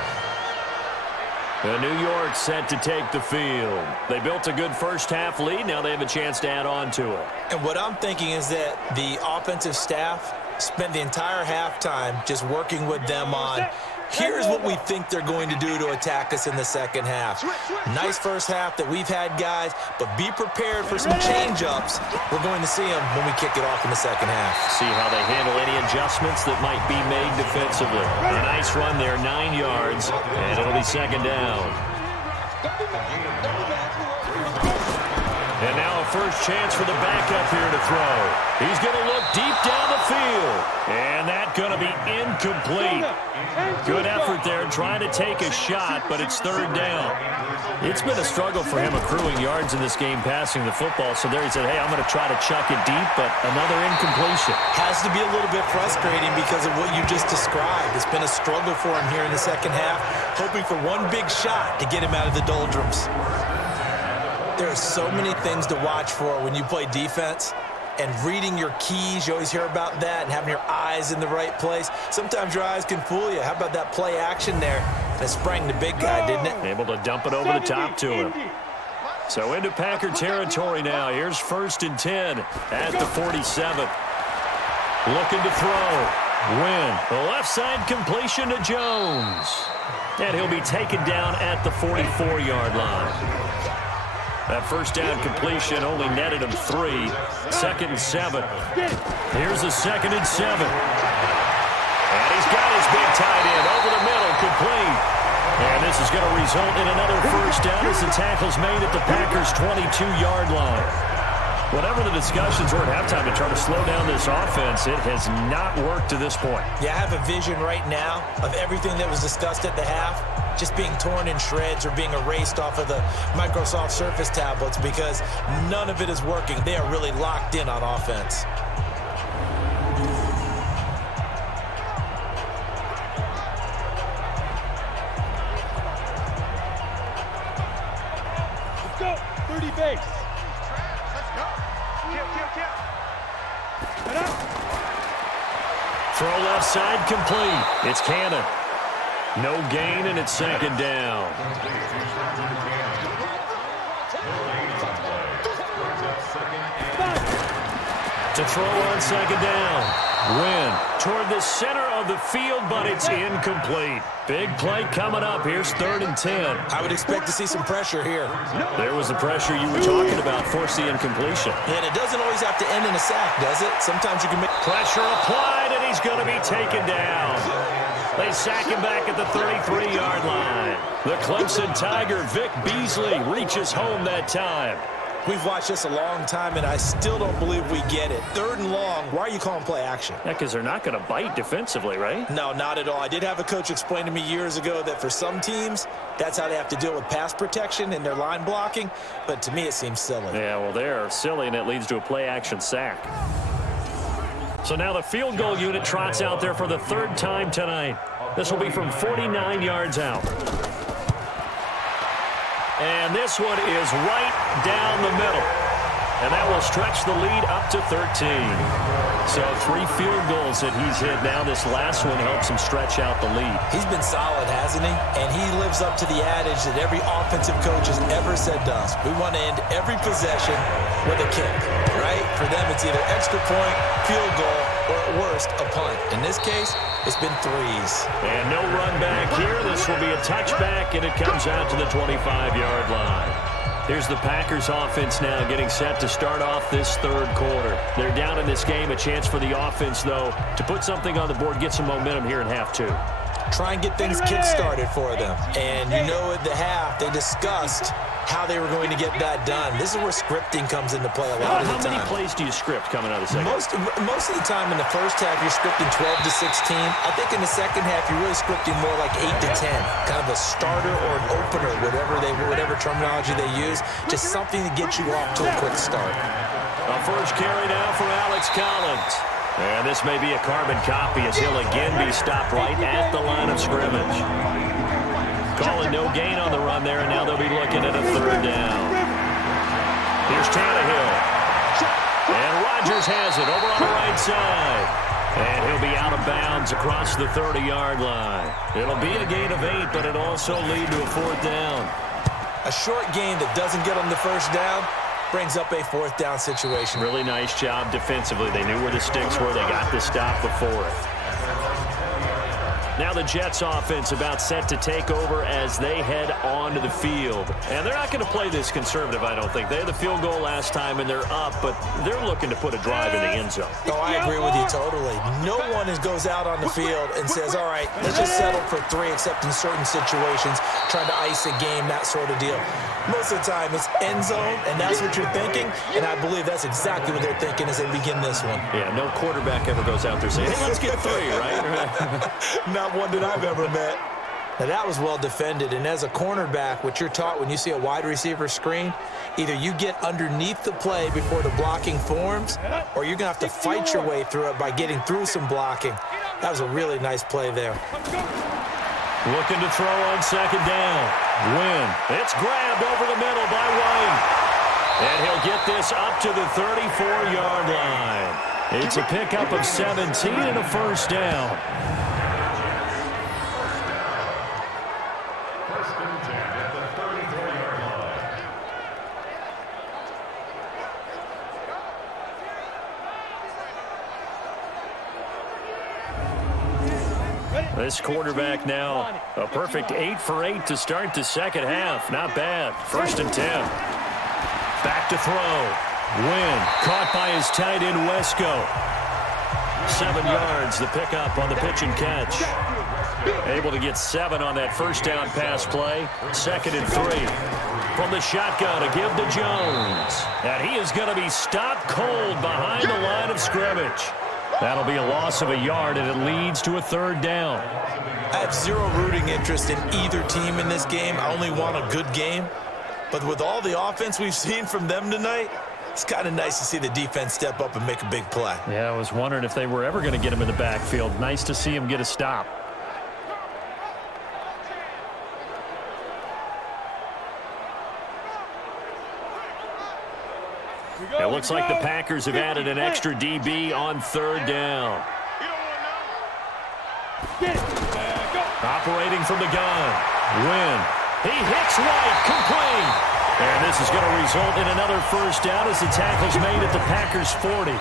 And New York set to take the field. They built a good first-half lead. Now they have a chance to add on to it. And what I'm thinking is that the offensive staff spent the entire halftime just working with them on, here's what we think they're going to do to attack us in the second half. Nice first half that we've had, guys, but be prepared for some change-ups. We're going to see them when we kick it off in the second half. See how they handle any adjustments that might be made defensively. A nice run there, 9 yards, and it'll be second down. And now a first chance for the backup here to throw. He's going to look deep down the field. And that's going to be incomplete. Good effort there trying to take a shot, but it's third down. It's been a struggle for him accruing yards in this game passing the football. So there he said, hey, I'm going to try to chuck it deep, but another incompletion. Has to be a little bit frustrating because of what you just described. It's been a struggle for him here in the second half, hoping for one big shot to get him out of the doldrums. There are so many things to watch for when you play defense, and reading your keys, you always hear about that, and having your eyes in the right place. Sometimes your eyes can fool you. How about that play action there? That sprang the big guy, didn't it? Able to dump it over the top to him. So into Packer territory now. Here's 1st and 10 at the 47. Looking to throw. Win. The left side completion to Jones. And he'll be taken down at the 44-yard line. That first down completion only netted him 3. 2nd and 7. Here's a 2nd and 7. And he's got his big tight end over the middle, complete. And this is going to result in another first down as the tackle's made at the Packers' 22-yard line. Whatever the discussions were at halftime to try to slow down this offense, it has not worked to this point. Yeah, I have a vision right now of everything that was discussed at the half just being torn in shreds or being erased off of the Microsoft Surface tablets because none of it is working. They are really locked in on offense. Let's go. 30 base. Throw left side complete. It's Cannon. No gain, and it's 2nd down. To throw on 2nd down. Win. Toward the center of the field, but it's incomplete. Big play coming up. Here's 3rd and 10. I would expect to see some pressure here. There was the pressure you were talking about. Force the incompletion. And it doesn't always have to end in a sack, does it? Sometimes you can make... Pressure applied, and he's going to be taken down. They sack him back at the 33-yard line. The Clemson Tiger, Vic Beasley, reaches home that time. We've watched this a long time, and I still don't believe we get it. 3rd and long, why are you calling play action? Yeah, because they're not going to bite defensively, right? No, not at all. I did have a coach explain to me years ago that for some teams, that's how they have to deal with pass protection and their line blocking. But to me, it seems silly. Yeah, well, they're silly, and it leads to a play-action sack. So now the field goal unit trots out there for the 3rd time tonight. This will be from 49 yards out. And this one is right down the middle. And that will stretch the lead up to 13. So 3 field goals that he's hit now. This last one helps him stretch out the lead. He's been solid, hasn't he? And he lives up to the adage that every offensive coach has ever said to us. We want to end every possession with a kick, right? For them, it's either extra point, field goal, or at worst, a punt. In this case, it's been 3s. And no run back here. This will be a touchback, and it comes out to the 25-yard line. Here's the Packers offense now getting set to start off this 3rd quarter. They're down in this game. A chance for the offense, though, to put something on the board, get some momentum here in half 2. Try and get things kick-started for them. And you know at the half, they discussed how they were going to get that done. This is where scripting comes into play a lot of the time. How many plays do you script coming out of the second? Most of the time in the first half, you're scripting 12 to 16. I think in the second half, you're really scripting more like 8 to 10. Kind of a starter or an opener, whatever terminology they use. Just something to get you off to a quick start. A first carry now for Alex Collins. And this may be a carbon copy as he'll again be stopped right at the line of scrimmage. Calling no gain on the run there, and now they'll be looking at a 3rd down. Here's Tannehill. And Rodgers has it over on the right side. And he'll be out of bounds across the 30-yard line. It'll be a gain of 8, but it'll also lead to a 4th down. A short gain that doesn't get them the first down brings up a 4th down situation. Really nice job defensively. They knew where the sticks were. They got the stop before it. Now the Jets offense about set to take over as they head onto the field. And they're not going to play this conservative, I don't think. They had the field goal last time, and they're up, but they're looking to put a drive in the end zone. Oh, I agree with you totally. No one goes out on the field and says, all right, let's just settle for 3, except in certain situations, trying to ice a game, that sort of deal. Most of the time, it's end zone, and that's what you're thinking, and I believe that's exactly what they're thinking as they begin this one. Yeah, no quarterback ever goes out there saying, hey, let's get 3, right? Not one that I've ever met. Now, that was well defended, and as a cornerback, what you're taught when you see a wide receiver screen, either you get underneath the play before the blocking forms, or you're going to have to fight your way through it by getting through some blocking. That was a really nice play there. Looking to throw on 2nd down. Win. It's grabbed over the middle by White. And he'll get this up to the 34-yard line. It's a pickup of 17 and a 1st down. This quarterback now, a perfect 8 for 8 to start the second half. Not bad. 1st and 10. Back to throw. Win. Caught by his tight end, Wesco. 7 yards, the pickup on the pitch and catch. Able to get 7 on that 1st down pass play. 2nd and 3. From the shotgun to give to Jones. And he is going to be stopped cold behind the line of scrimmage. That'll be a loss of a yard, and it leads to a 3rd down. I have zero rooting interest in either team in this game. I only want a good game. But with all the offense we've seen from them tonight, it's kind of nice to see the defense step up and make a big play. Yeah, I was wondering if they were ever going to get him in the backfield. Nice to see him get a stop. It looks like the Packers have added an extra DB on 3rd down. Operating from the gun. Win. He hits White. Complete. And this is going to result in another 1st down as the tackle's made at the Packers' 40.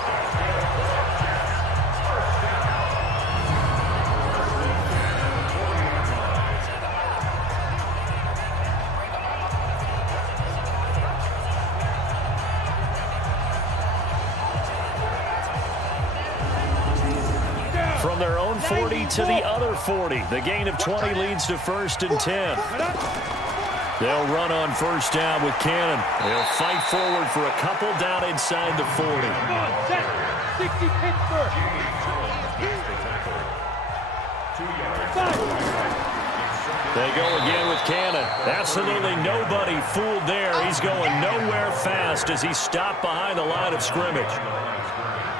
From their own 40 to the other 40. The gain of 20 leads to 1st and 10. They'll run on first down with Cannon. They'll fight forward for a couple down inside the 40. Come on, set. 60 Pittsburgh. They go again with Cannon. Absolutely nobody fooled there. He's going nowhere fast as he's stopped behind the line of scrimmage.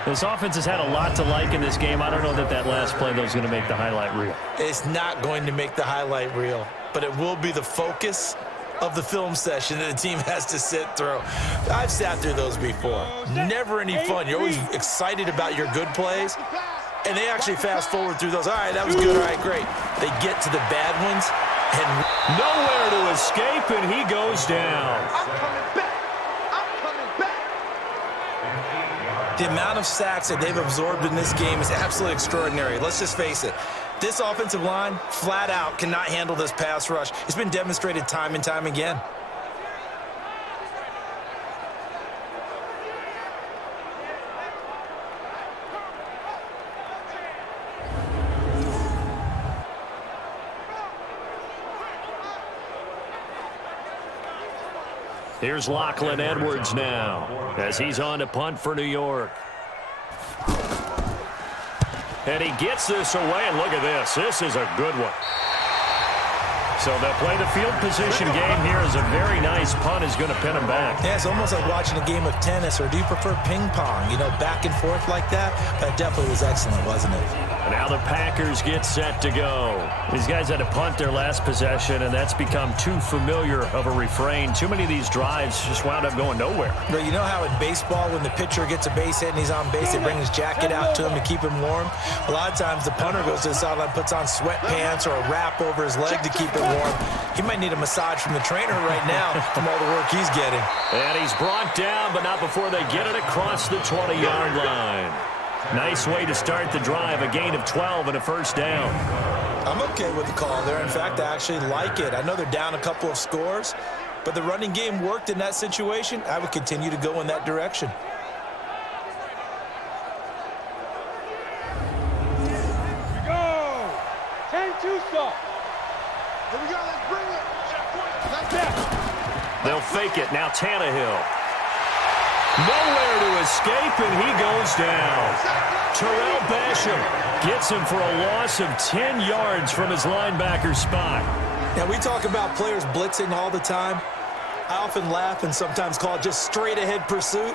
This offense has had a lot to like in this game. I don't know that last play, though, is going to make the highlight reel. It's not going to make the highlight reel, but it will be the focus of the film session that the team has to sit through. I've sat through those before. Never any fun. You're always excited about your good plays, and they actually fast forward through those. All right, that was good. All right, great. They get to the bad ones, and nowhere to escape, and he goes down. I'm coming back. I'm coming back. the amount of sacks that they've absorbed in this game is absolutely extraordinary. Let's just face it. This offensive line, flat out, cannot handle this pass rush. It's been demonstrated time and time again. Here's Lachlan Edwards now as he's on to punt for New York. And he gets this away, and look at this. This is a good one. So they'll play the field position game here as a very nice punt is going to pin him back. Yeah, it's almost like watching a game of tennis, or do you prefer ping pong? You know, back and forth like that? That definitely was excellent, wasn't it? Now the Packers get set to go. These guys had to punt their last possession, and that's become too familiar of a refrain. Too many of these drives just wound up going nowhere. But you know how in baseball, when the pitcher gets a base hit and he's on base, they bring his jacket out to him to keep him warm? A lot of times the punter goes to the sideline, puts on sweatpants or a wrap over his leg to keep it warm. He might need a massage from the trainer right now from all the work he's getting. And he's brought down, but not before they get it across the 20-yard line. Nice way to start the drive, a gain of 12 and a first down. I'm okay with the call there. In fact, I actually like it. I know they're down a couple of scores, but the running game worked in that situation. I would continue to go in that direction. Here we go. 10-2 stop. Here we go. Let's bring it. Like that. They'll fake it. Now Tannehill. Nowhere to escape, and he goes down. Terrell Basham gets him for a loss of 10 yards from his linebacker spot. Now, we talk about players blitzing all the time. I often laugh and sometimes call it just straight-ahead pursuit.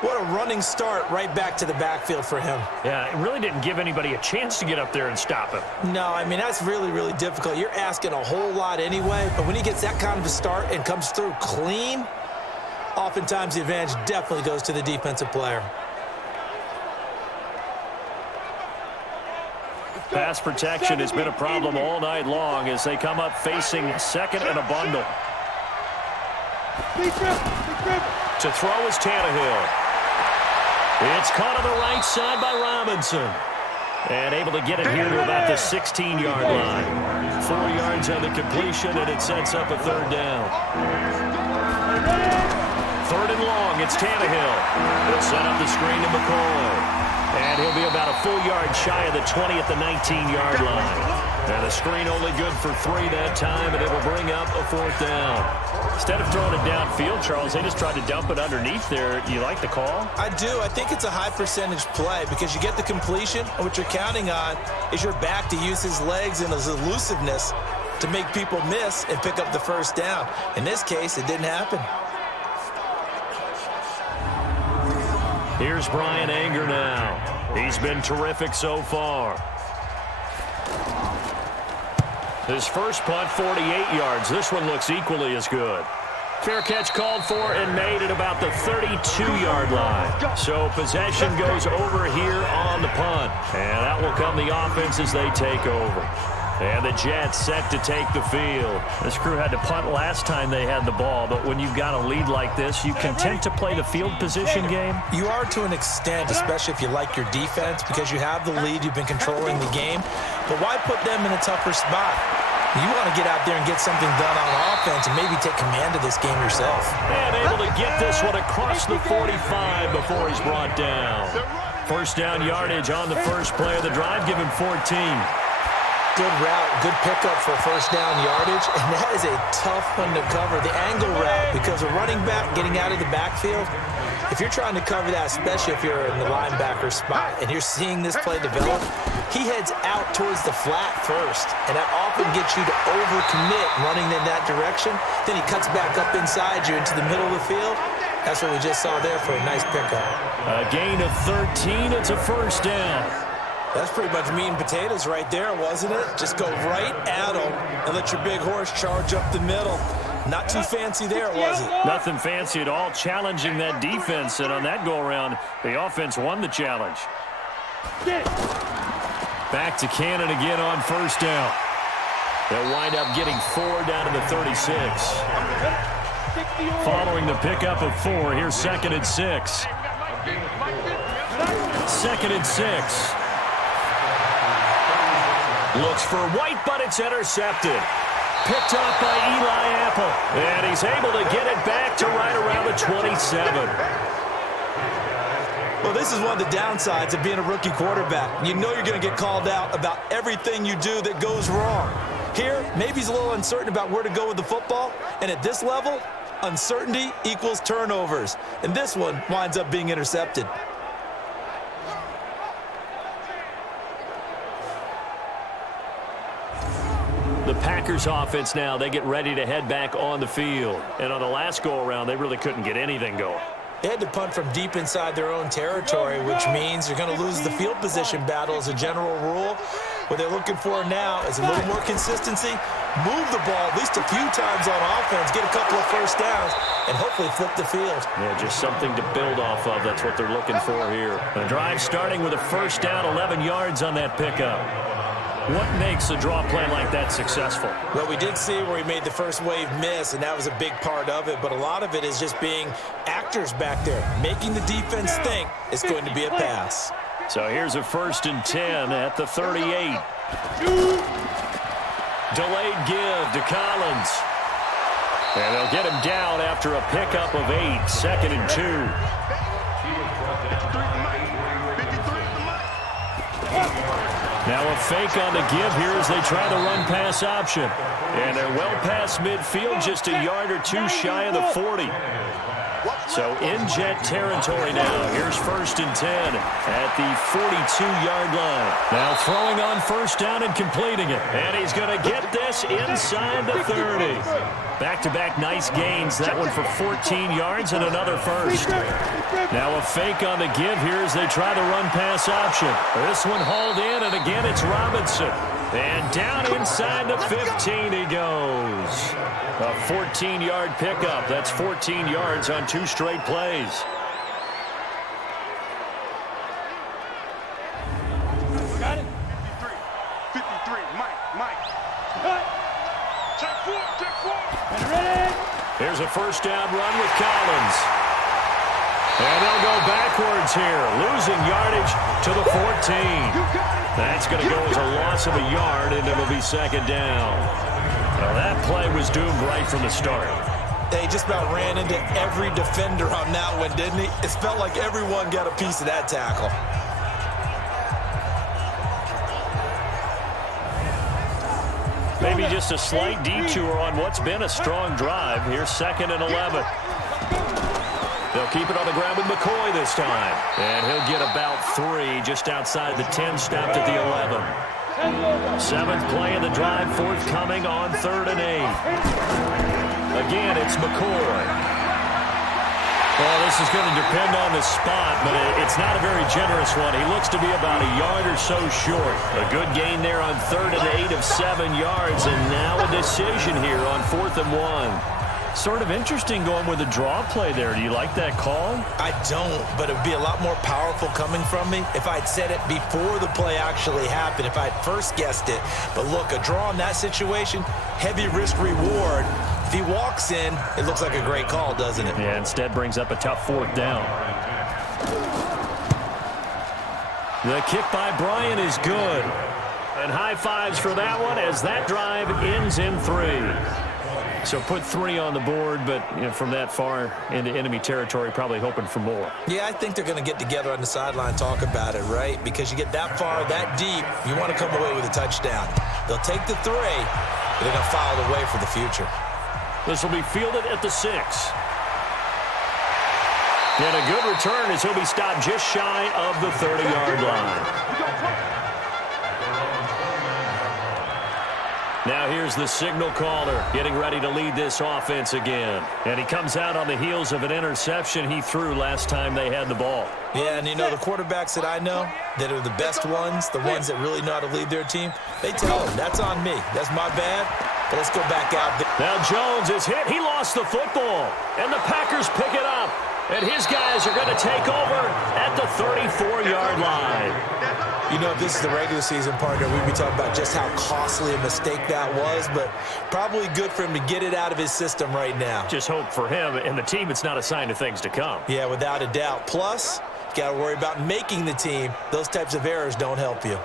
What a running start right back to the backfield for him. Yeah, it really didn't give anybody a chance to get up there and stop him. No, I mean, that's really, really difficult. You're asking a whole lot anyway, but when he gets that kind of a start and comes through clean, oftentimes the advantage definitely goes to the defensive player. Pass protection has been a problem all night long as they come up facing second and a bundle. To throw is Tannehill. It's caught on the right side by Robinson. And able to get it here to about the 16-yard line. 4 yards on the completion, and it sets up a third down. Third and long, it's Tannehill. He'll set up the screen to McCoy. And he'll be about a full yard shy of the 20 at the 19-yard line. And the screen only good for 3 that time, and it will bring up a fourth down. Instead of throwing it downfield, Charles, they just tried to dump it underneath there. You like the call? I do. I think it's a high-percentage play because you get the completion, and what you're counting on is your back to use his legs and his elusiveness to make people miss and pick up the first down. In this case, it didn't happen. Here's Brian Anger now. He's been terrific so far. His first punt, 48 yards. This one looks equally as good. Fair catch called for and made at about the 32-yard line. So possession goes over here on the punt. And that will come the offense as they take over. And the Jets set to take the field. This crew had to punt last time they had the ball, but when you've got a lead like this, you content to play the field position game? You are to an extent, especially if you like your defense, because you have the lead, you've been controlling the game. But why put them in a tougher spot? You want to get out there and get something done on offense and maybe take command of this game yourself. And able to get this one across the 45 before he's brought down. First down yardage on the first play of the drive, given 14. good route, good pickup for first down yardage, and that is a tough one to cover. The angle route, because a running back getting out of the backfield, if you're trying to cover that, especially if you're in the linebacker spot and you're seeing this play develop, he heads out towards the flat first, and that often gets you to overcommit running in that direction. Then he cuts back up inside you into the middle of the field. That's what we just saw there for a nice pickup. A gain of 13. It's a first down. That's pretty much meat and potatoes right there, wasn't it? Just go right at him and let your big horse charge up the middle. Not too fancy there, was it? Nothing fancy at all, challenging that defense, and on that go-around, the offense won the challenge. Back to Cannon again on first down. They'll wind up getting 4 down to the 36. Following the pickup of 4, here's 2nd and 6. 2nd and 6. Looks for White, but it's intercepted. Picked up by Eli Apple. And he's able to get it back to right around the 27. Well, this is one of the downsides of being a rookie quarterback. You know you're going to get called out about everything you do that goes wrong. Here, maybe he's a little uncertain about where to go with the football. And at this level, uncertainty equals turnovers. And this one winds up being intercepted. The Packers offense now, they get ready to head back on the field. And on the last go-around, they really couldn't get anything going. They had to punt from deep inside their own territory, which means you're going to lose the field position battle as a general rule. What they're looking for now is a little more consistency, move the ball at least a few times on offense, get a couple of first downs, and hopefully flip the field. Yeah, just something to build off of. That's what they're looking for here. The drive starting with a first down, 11 yards on that pickup. What makes a draw play like that successful? Well, we did see where he made the first wave miss, and that was a big part of it. But a lot of it is just being actors back there, making the defense think it's going to be a pass. So here's a 1st and 10 at the 38. Delayed give to Collins. And they'll get him down after a pickup of 8, 2nd and 2. Now a fake on the give here as they try the run-pass option. And they're well past midfield, just a yard or 2 shy of the 40. So in jet territory now. Here's 1st and 10 at the 42-yard line. Now throwing on first down and completing it. And he's going to get this inside the 30. Back-to-back nice gains. That one for 14 yards and another first. Now a fake on the give here as they try the run-pass option. This one hauled in, and again it's Robinson. And down inside the 15 he goes. A 14-yard pickup. That's 14 yards on 2 straight plays. Got it. 53, Mike. Check 4. Ready? Here's a first down run with Collins. And they'll go backwards here, losing yardage to the 14. That's going to go as a loss of a yard, and it'll be 2nd down. Well, that play was doomed right from the start. They just about ran into every defender on that one, didn't he? It felt like everyone got a piece of that tackle. Maybe just a slight detour on what's been a strong drive. Here's 2nd and 11. They'll keep it on the ground with McCoy this time. And he'll get about 3 just outside the 10, stopped at the 11. 7th play of the drive, forthcoming on 3rd and 8. Again, it's McCoy. Well, this is going to depend on the spot, but it's not a very generous one. He looks to be about a yard or so short. A good gain there on 3rd and 8 of 7 yards, and now a decision here on 4th and 1. Sort of interesting going with a draw play there. Do you like that call? I don't, but it would be a lot more powerful coming from me if I'd said it before the play actually happened, if I'd first guessed it. But look, a draw in that situation, heavy risk-reward. If he walks in, it looks like a great call, doesn't it? Yeah, instead brings up a tough 4th down. The kick by Bryant is good. And high fives for that one as that drive ends in 3. So put 3 on the board, but from that far into enemy territory, probably hoping for more. Yeah, I think they're going to get together on the sideline and talk about it, right? Because you get that far, that deep, you want to come away with a touchdown. They'll take the 3, but they're going to file it away for the future. This will be fielded at the 6. And a good return as he'll be stopped just shy of the 30-yard line. Now here's the signal caller getting ready to lead this offense again. And he comes out on the heels of an interception he threw last time they had the ball. Yeah, and the quarterbacks that I know that are the best ones, the ones that really know how to lead their team, they tell them, that's on me. That's my bad. But let's go back out there. Now Jones is hit. He lost the football. And the Packers pick it up. And his guys are going to take over at the 34-yard line. You know, if this is the regular season, partner, we'd be talking about just how costly a mistake that was, but probably good for him to get it out of his system right now. Just hope for him and the team it's not a sign of things to come. Yeah, without a doubt. Plus, you got to worry about making the team. Those types of errors don't help you.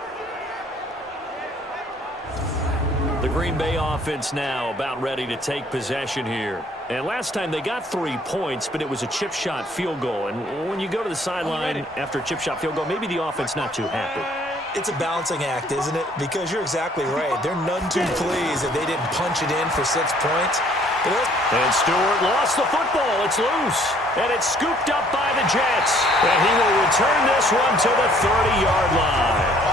The Green Bay offense now about ready to take possession here. And last time they got 3 points, but it was a chip shot field goal. And when you go to the sideline after a chip shot field goal, maybe the offense not too happy. It's a balancing act, isn't it? Because you're exactly right. They're none too pleased that they didn't punch it in for 6 points. And Stewart lost the football. It's loose. And it's scooped up by the Jets. And he will return this one to the 30-yard line.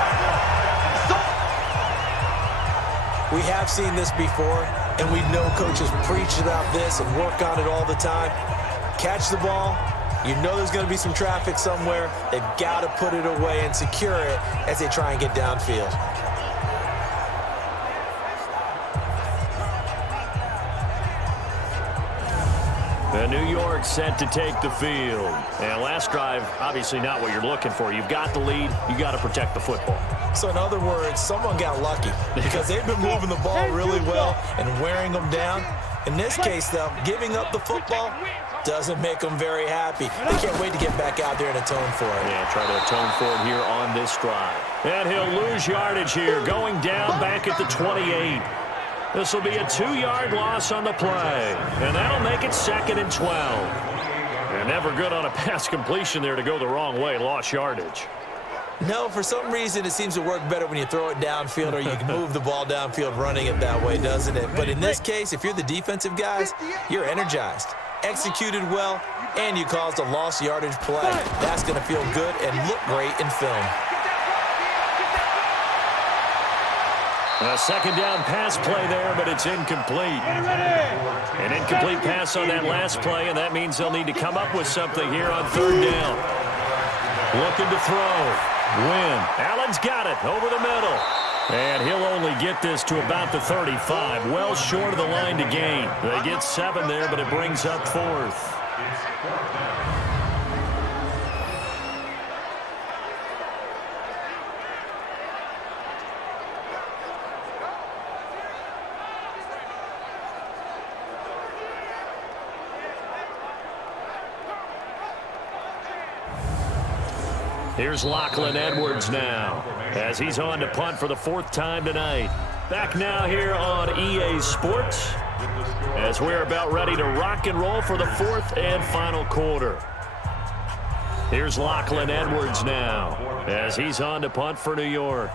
We have seen this before, and we know coaches preach about this and work on it all the time. Catch the ball. You know there's going to be some traffic somewhere. They've got to put it away and secure it as they try and get downfield. And New York set to take the field. And last drive, obviously not what you're looking for. You've got the lead. You got to protect the football. So in other words, someone got lucky because they've been moving the ball really well and wearing them down. In this case, though, giving up the football doesn't make them very happy. They can't wait to get back out there and atone for it. Yeah, try to atone for it here on this drive. And he'll lose yardage here, going down back at the 28. This will be a 2-yard loss on the play. And that'll make it 2nd and 12. And never good on a pass completion there to go the wrong way. Lost yardage. No, for some reason, it seems to work better when you throw it downfield or you can move the ball downfield running it that way, doesn't it? But in this case, if you're the defensive guys, you're energized, executed well, and you caused a lost yardage play. That's going to feel good and look great in film. A 2nd down pass play there, but it's incomplete. An incomplete pass on that last play, and that means they'll need to come up with something here on 3rd down. Looking to throw. Win. Allen's got it over the middle. And he'll only get this to about the 35. Well short of the line to gain. They get 7 there, but it brings up 4th. Here's Lachlan Edwards now as he's on to punt for the 4th time tonight. Back now here on EA Sports as we're about ready to rock and roll for the 4th and final quarter. Here's Lachlan Edwards now as he's on to punt for New York.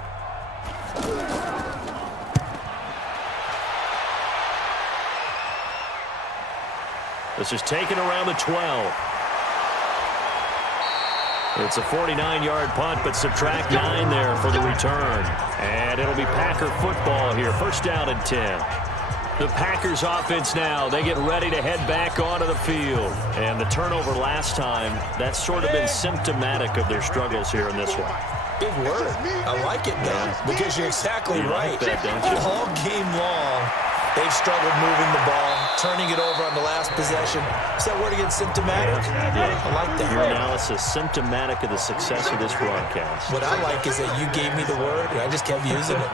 This is taken around the 12. It's a 49-yard punt, but subtract 9 there for the return. And it'll be Packer football here. 1st down and 10. The Packers offense now, they get ready to head back onto the field. And the turnover last time, that's sort of been symptomatic of their struggles here in this one. Big word. I like it, though, because you're exactly right. Like that, don't you? All game long, they've struggled moving the ball, turning it over on the last possession. Is that word again, symptomatic? Yeah. I like that. Your analysis, symptomatic of the success of this broadcast. What I like is that you gave me the word, and I just kept using it.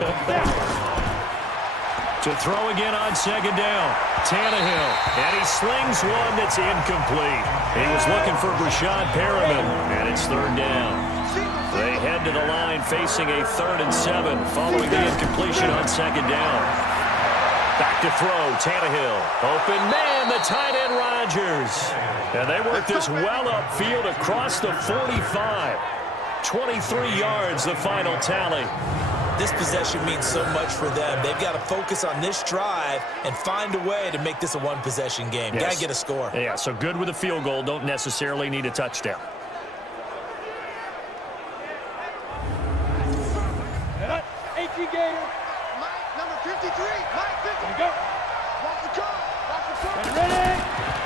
To throw again on 2nd down, Tannehill. And he slings one that's incomplete. He was looking for Brashad Perriman, and it's 3rd down. They head to the line facing a 3rd and 7 following the incompletion on 2nd down. Back to throw, Tannehill. Open man, the tight end Rodgers. And they work this well upfield across the 45. 23 yards, the final tally. This possession means so much for them. They've got to focus on this drive and find a way to make this a one-possession game. Yes. Got to get a score. Yeah, so good with a field goal. Don't necessarily need a touchdown.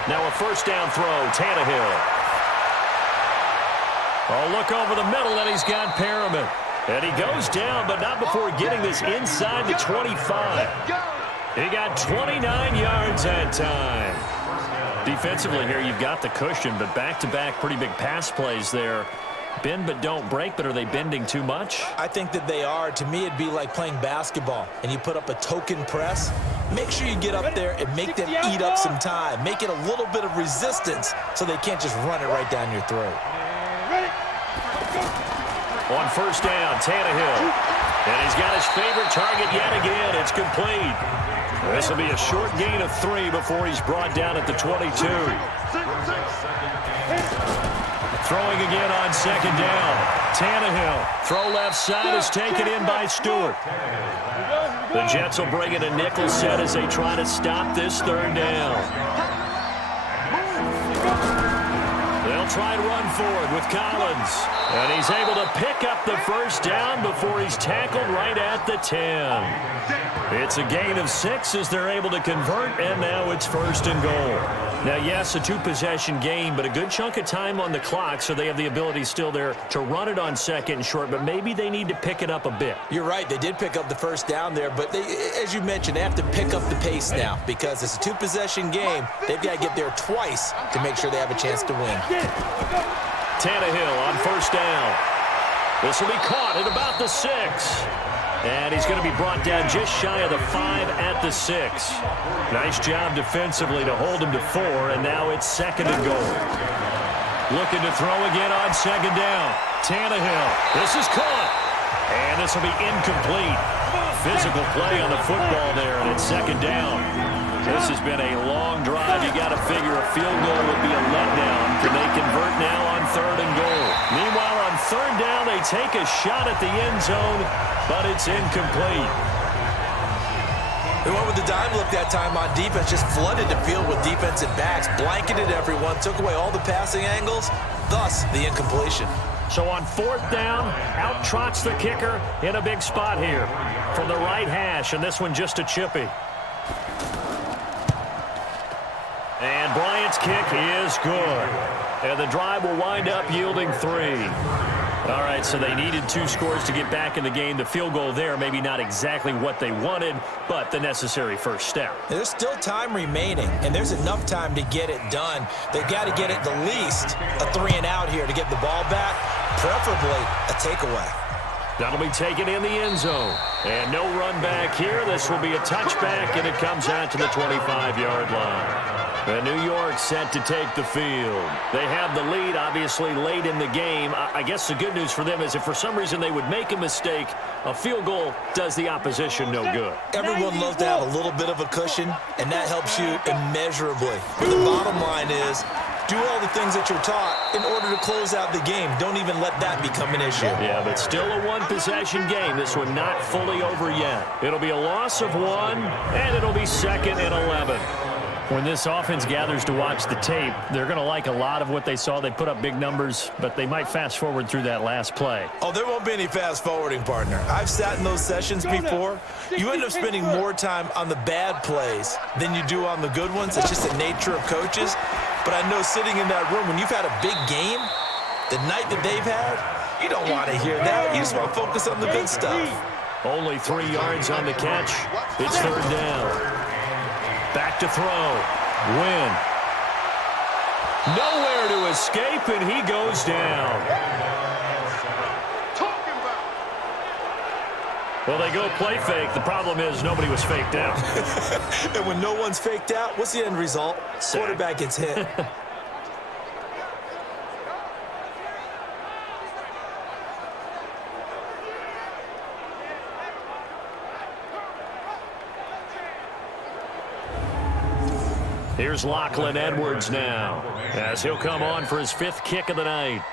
Now a first down throw, Tannehill. Oh, look over the middle, and he's got Perriman. And he goes down, but not before getting this inside the 25. He got 29 yards that time. Defensively here, you've got the cushion, but back-to-back pretty big pass plays there. Bend but don't break, but are they bending too much? I think that they are. To me, it'd be like playing basketball, and you put up a token press. Make sure you get up there and make them eat up some time. Make it a little bit of resistance so they can't just run it right down your throat. On first down, Tannehill. And he's got his favorite target yet again. It's complete. This will be a short gain of 3 before he's brought down at the 22. Throwing again on second down. Tannehill. Throw left side is taken in by Stewart. The Jets will bring in a nickel set as they try to stop this third down. They'll try to run forward with Collins. And he's able to pick up the first down before he's tackled right at the 10. It's a gain of 6 as they're able to convert, and now it's first and goal. Now, yes, a 2-possession game, but a good chunk of time on the clock, so they have the ability still there to run it on second and short, but maybe they need to pick it up a bit. You're right. They did pick up the first down there, but they, as you mentioned, they have to pick up the pace now because it's a 2-possession game. They've got to get there twice to make sure they have a chance to win. Tannehill on first down. This will be caught at about the 6. And he's going to be brought down just shy of the 5 at the 6. Nice job defensively to hold him to 4, and now it's second and goal. Looking to throw again on second down. Tannehill. This is caught. And this will be incomplete. Physical play on the football there, and it's second down. This has been a long drive. You got to figure a field goal would be a letdown. Can they convert now on third and goal? Meanwhile, on third down, they take a shot at the end zone, but it's incomplete. They went with the dime look that time on defense, just flooded the field with defensive backs, blanketed everyone, took away all the passing angles, thus the incompletion. So on fourth down, out trots the kicker in a big spot here from the right hash, and this one just a chippy. And Bryant's kick is good. And the drive will wind up yielding 3. All right, so they needed 2 scores to get back in the game. The field goal there, maybe not exactly what they wanted, but the necessary first step. There's still time remaining, and there's enough time to get it done. They've got to get at the least a 3-and-out here to get the ball back, preferably a takeaway. That'll be taken in the end zone. And no run back here. This will be a touchback, and it comes out to the 25-yard line. And New York set to take the field. They have the lead, obviously, late in the game. I guess the good news for them is if for some reason they would make a mistake, a field goal does the opposition no good. Everyone loves to have a little bit of a cushion, and that helps you immeasurably. But the bottom line is, do all the things that you're taught in order to close out the game. Don't even let that become an issue. Yeah, but still a 1-possession game. This one not fully over yet. It'll be a loss of 1, and it'll be second and 11. When this offense gathers to watch the tape, they're going to like a lot of what they saw. They put up big numbers, but they might fast forward through that last play. Oh, there won't be any fast forwarding, partner. I've sat in those sessions before. You end up spending more time on the bad plays than you do on the good ones. It's just the nature of coaches. But I know sitting in that room, when you've had a big game, the night that they've had, you don't want to hear that. You just want to focus on the good stuff. Only 3 yards on the catch. It's third down. Back to throw. Win. Nowhere to escape, and he goes down. Well, they go play fake. The problem is nobody was faked out. And when no one's faked out, what's the end result? Sack. Quarterback gets hit. Here's Lachlan Edwards now, as he'll come on for his 5th kick of the night.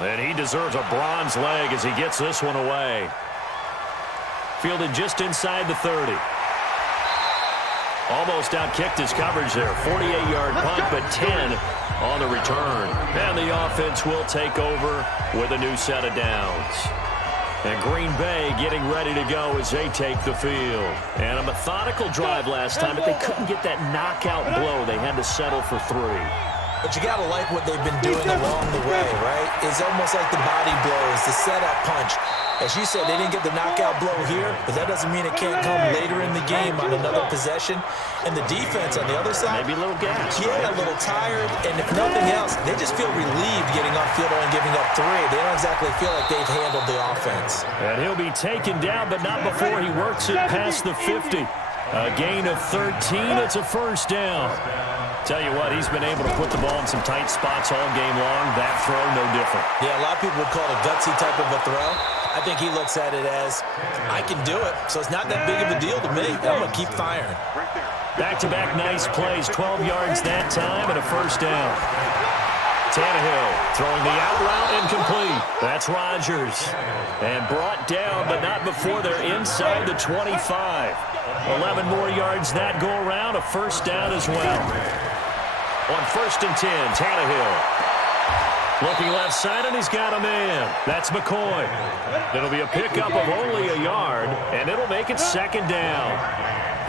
And he deserves a bronze leg as he gets this one away. Fielded just inside the 30. Almost outkicked his coverage there. 48-yard punt, but 10 on the return. And the offense will take over with a new set of downs. And Green Bay getting ready to go as they take the field. And a methodical drive last time, but they couldn't get that knockout blow. They had to settle for 3. But you got to like what they've been doing along the way, right? It's almost like the body blows, the setup punch. As you said, they didn't get the knockout blow here, but that doesn't mean it can't come later in the game on another possession. And the defense on the other side, maybe a little gas. Yeah, right? A little tired. And if nothing else, they just feel relieved getting off field and giving up 3. They don't exactly feel like they've handled the offense. And he'll be taken down, but not before he works it past the 50. A gain of 13. It's a first down. Tell you what, he's been able to put the ball in some tight spots all game long. That throw, no different. Yeah, a lot of people would call it a gutsy type of a throw. I think he looks at it as, I can do it, so it's not that big of a deal to me. I'm going to keep firing. Back-to-back nice plays, 12 yards that time and a first down. Tannehill throwing the out route incomplete. That's Rodgers. And brought down, but not before they're inside the 25. 11 more yards that go around, a first down as well. On 1st and 10, Tannehill. Looking left side, and he's got a man. That's McCoy. It'll be a pickup of only a yard, and it'll make it 2nd down.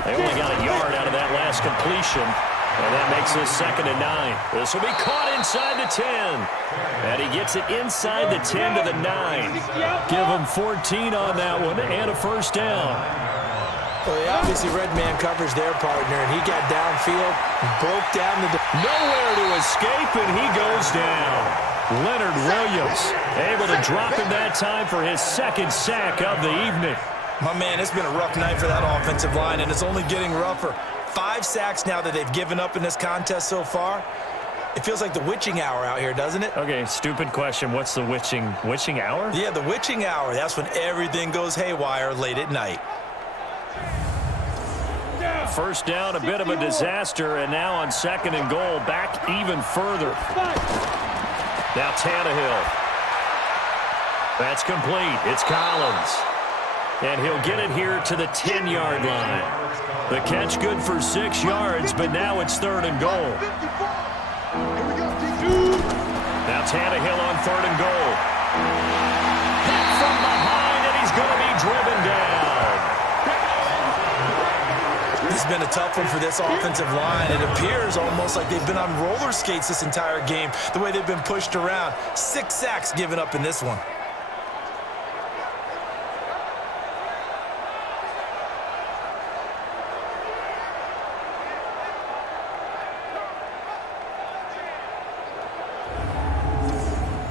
They only got a yard out of that last completion, and that makes this 2nd and 9. This will be caught inside the 10. And he gets it inside the 10 to the 9. Give him 14 on that one, and a first down. Well, they obviously red man coverage their partner, and he got downfield, broke down the... Nowhere to escape, and he goes down. Leonard Williams able to drop him that time for his 2nd sack of the evening. My man, it's been a rough night for that offensive line, and it's only getting rougher. 5 sacks now that they've given up in this contest so far. It feels like the witching hour out here, doesn't it? Okay, stupid question. What's the witching hour? Yeah, the witching hour. That's when everything goes haywire late at night. First down, a bit of a disaster, and now on 2nd and goal, back even further. Now Tannehill. That's complete. It's Collins. And he'll get it here to the 10-yard line. The catch good for 6 yards, but now it's 3rd and goal. Now Tannehill on 3rd and goal. Hit from behind, and he's going to be driven down. This has been a tough one for this offensive line. It appears almost like they've been on roller skates this entire game, the way they've been pushed around. 6 sacks given up in this one.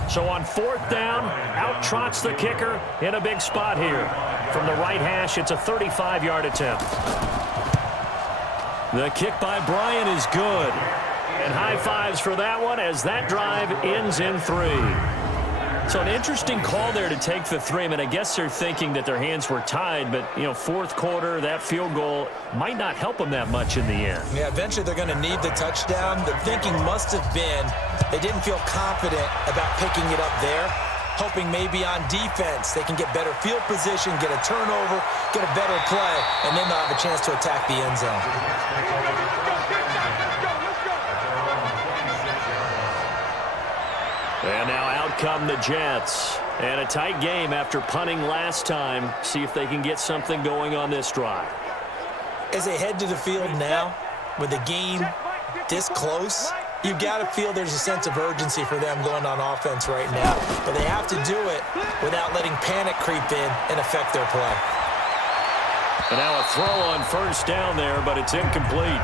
So on 4th down, out trots the kicker in a big spot here. From the right hash, it's a 35-yard attempt. The kick by Bryant is good. And high fives for that one as that drive ends in 3. So an interesting call there to take the 3. I mean, I guess they're thinking that their hands were tied, but, you know, 4th quarter, that field goal might not help them that much in the end. Yeah, eventually they're going to need the touchdown. The thinking must have been they didn't feel confident about picking it up there, hoping maybe on defense they can get better field position, get a turnover, get a better play, and then they'll have a chance to attack the end zone. And now out come the Jets. And a tight game after punting last time. See if they can get something going on this drive. As they head to the field now, with the game this close, you've got to feel there's a sense of urgency for them going on offense right now. But they have to do it without letting panic creep in and affect their play. And now a throw on 1st down there, but it's incomplete.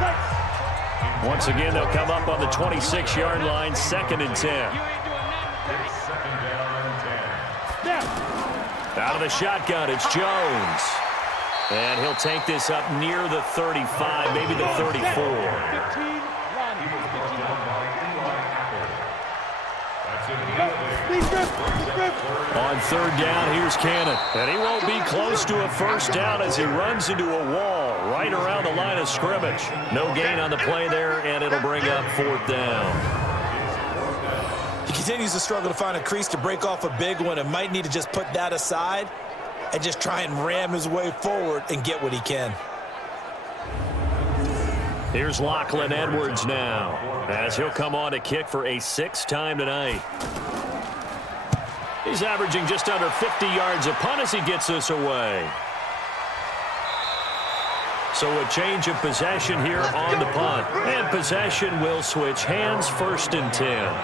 Once again, they'll come up on the 26-yard line, 2nd and 10. Out of the shotgun, it's Jones. And he'll take this up near the 35, maybe the 34. On 3rd down, here's Cannon. And he won't be close to a first down as he runs into a wall. right around the line of scrimmage. No gain on the play there, and it'll bring up 4th down. He continues to struggle to find a crease to break off a big one and might need to just put that aside and just try and ram his way forward and get what he can. Here's Lachlan Edwards now, as he'll come on to kick for a 6th time tonight. He's averaging just under 50 yards a punt as he gets this away. So a change of possession here on the punt. And possession will switch hands, 1st and 10.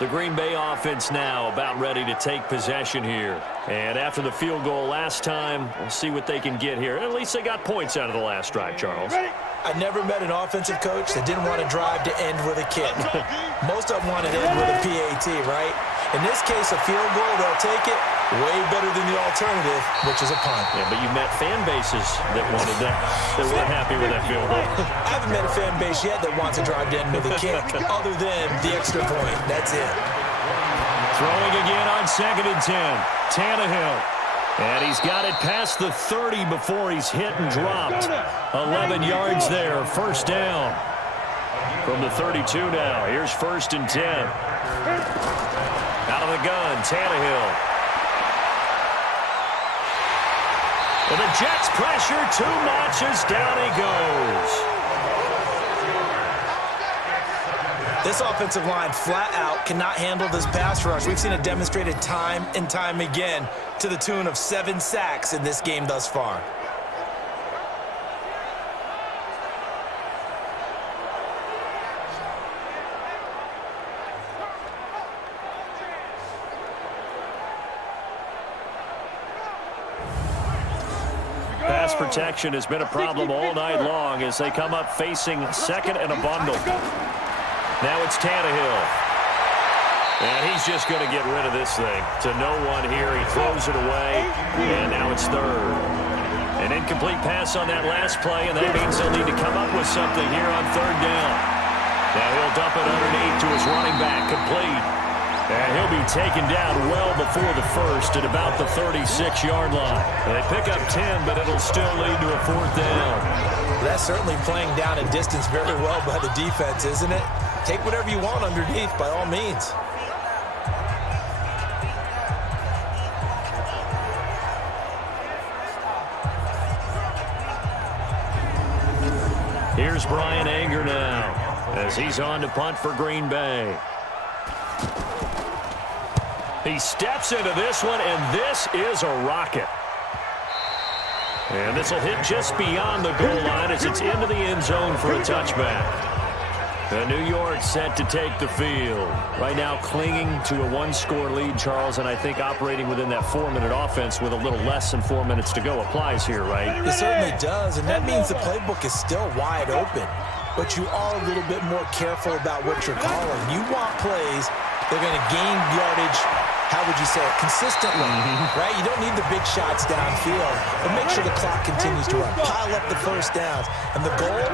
The Green Bay offense now about ready to take possession here. And after the field goal last time, we'll see what they can get here. At least they got points out of the last drive, Charles. I never met an offensive coach that didn't want to drive to end with a kick. Most of them want to end with a PAT, right? In this case, a field goal, they'll take it. Way better than the alternative, which is a punt. Yeah, but you met fan bases that wanted that, that weren't happy with that field goal. I haven't met a fan base yet that wants to drive to end with a kick, other than the extra point. That's it. Throwing again on 2nd and 10. Tannehill. And he's got it past the 30 before he's hit and dropped. 11 yards there, 1st down. From the 32 now, here's 1st and 10. Out of the gun, Tannehill. And the Jets pressure too much as down he goes. This offensive line flat out cannot handle this pass rush. We've seen it demonstrated time and time again to the tune of 7 sacks in this game thus far. Pass protection has been a problem all night long as they come up facing 2nd and a bundle. Now it's Tannehill. And he's just going to get rid of this thing. To no one here. He throws it away. And now it's 3rd. An incomplete pass on that last play, and that means they'll need to come up with something here on 3rd down. Now he'll dump it underneath to his running back. Complete. And he'll be taken down well before the 1st at about the 36-yard line. They pick up 10, but it'll still lead to a 4th down. That's certainly playing down in distance very well by the defense, isn't it? Take whatever you want underneath, by all means. Here's Brian Anger now as he's on to punt for Green Bay. He steps into this one, and this is a rocket. And this will hit just beyond the goal line as it's into the end zone for a touchback. The New York set to take the field. Right now clinging to a 1-score lead, Charles, and I think operating within that 4-minute offense with a little less than 4 minutes to go applies here, right? It certainly does, and that means the playbook is still wide open. But you are a little bit more careful about what you're calling. You want plays that are going to gain yardage, how would you say it, consistently, right? You don't need the big shots downfield, but make sure the clock continues to run. Pile up the 1st downs. And the goal,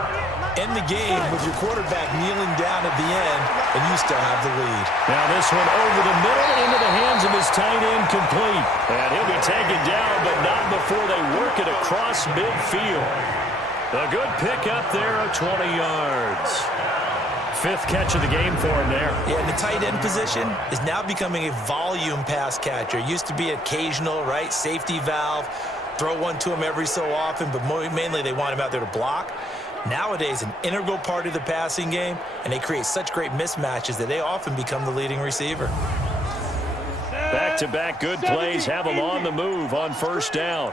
end the game with your quarterback kneeling down at the end, and you still have the lead. Now this one over the middle into the hands of his tight end, complete. And he'll be taken down, but not before they work it across midfield. A good pickup there of 20 yards. 5th catch of the game for him there. Yeah, and the tight end position is now becoming a volume pass catcher. It used to be occasional, right? Safety valve. Throw one to him every so often, but mainly they want him out there to block. Nowadays, an integral part of the passing game, and they create such great mismatches that they often become the leading receiver. Back-to-back good plays have them on the move on 1st down.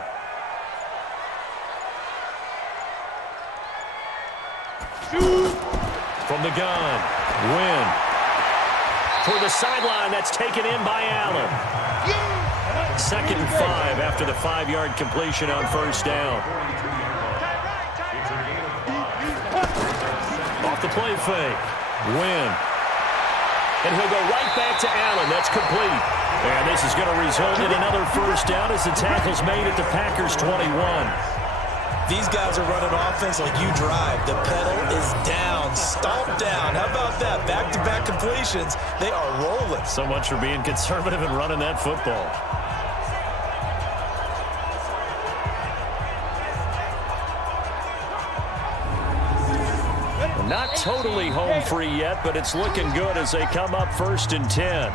From the gun, Wynn. For the sideline, that's taken in by Allen. 2nd and 5 after the 5-yard completion on 1st down. Off the play fake, Wynn. And he'll go right back to Allen. That's complete. And this is going to result in another 1st down as the tackle's made at the Packers' 21. These guys are running offense like you drive. The pedal is down, stomped down. How about that? Back-to-back completions. They are rolling. So much for being conservative and running that football. Not totally home free yet, but it's looking good as they come up 1st and 10.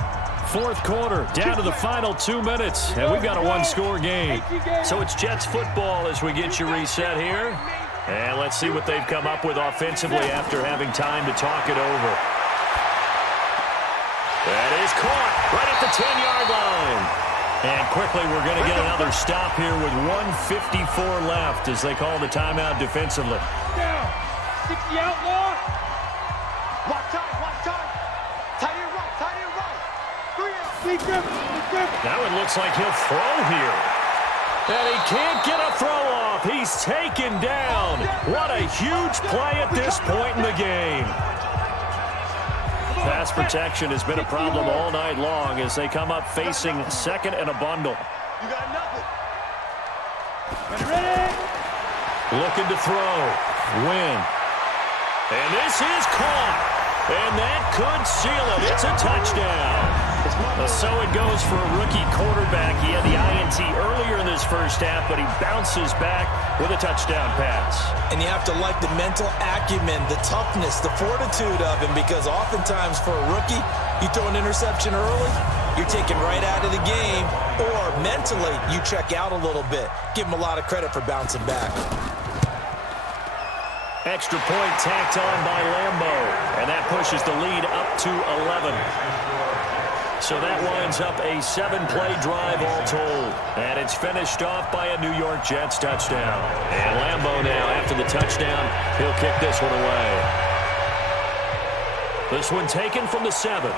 Fourth quarter, down to the final 2 minutes, and we've got a one-score game. So it's Jets football as we get you reset here. And let's see what they've come up with offensively after having time to talk it over. That is caught right at the 10-yard line. And quickly we're going to get another stop here with 1:54 left as they call the timeout defensively. Down. 60 outlaw. Watch time. Tight end right. 3 out. Big grip. Now it looks like he'll throw here. And he can't get a throw off. He's taken down. What a huge play at this point in the game. Pass protection has been a problem all night long as they come up facing second and a bundle. You got nothing. Ready? Looking to throw. Win. And this is caught. And that could seal it. It's a touchdown. So it goes for a rookie quarterback. He had the INT earlier in this first half, but he bounces back with a touchdown pass. And you have to like the mental acumen, the toughness, the fortitude of him, because oftentimes for a rookie, you throw an interception early, you're taken right out of the game, or mentally you check out a little bit. Give him a lot of credit for bouncing back. Extra point tacked on by Lambo, and that pushes the lead up to 11. So that winds up a 7-play drive all told. And it's finished off by a New York Jets touchdown. And Lambo now, after the touchdown, he'll kick this one away. This one taken from the 7.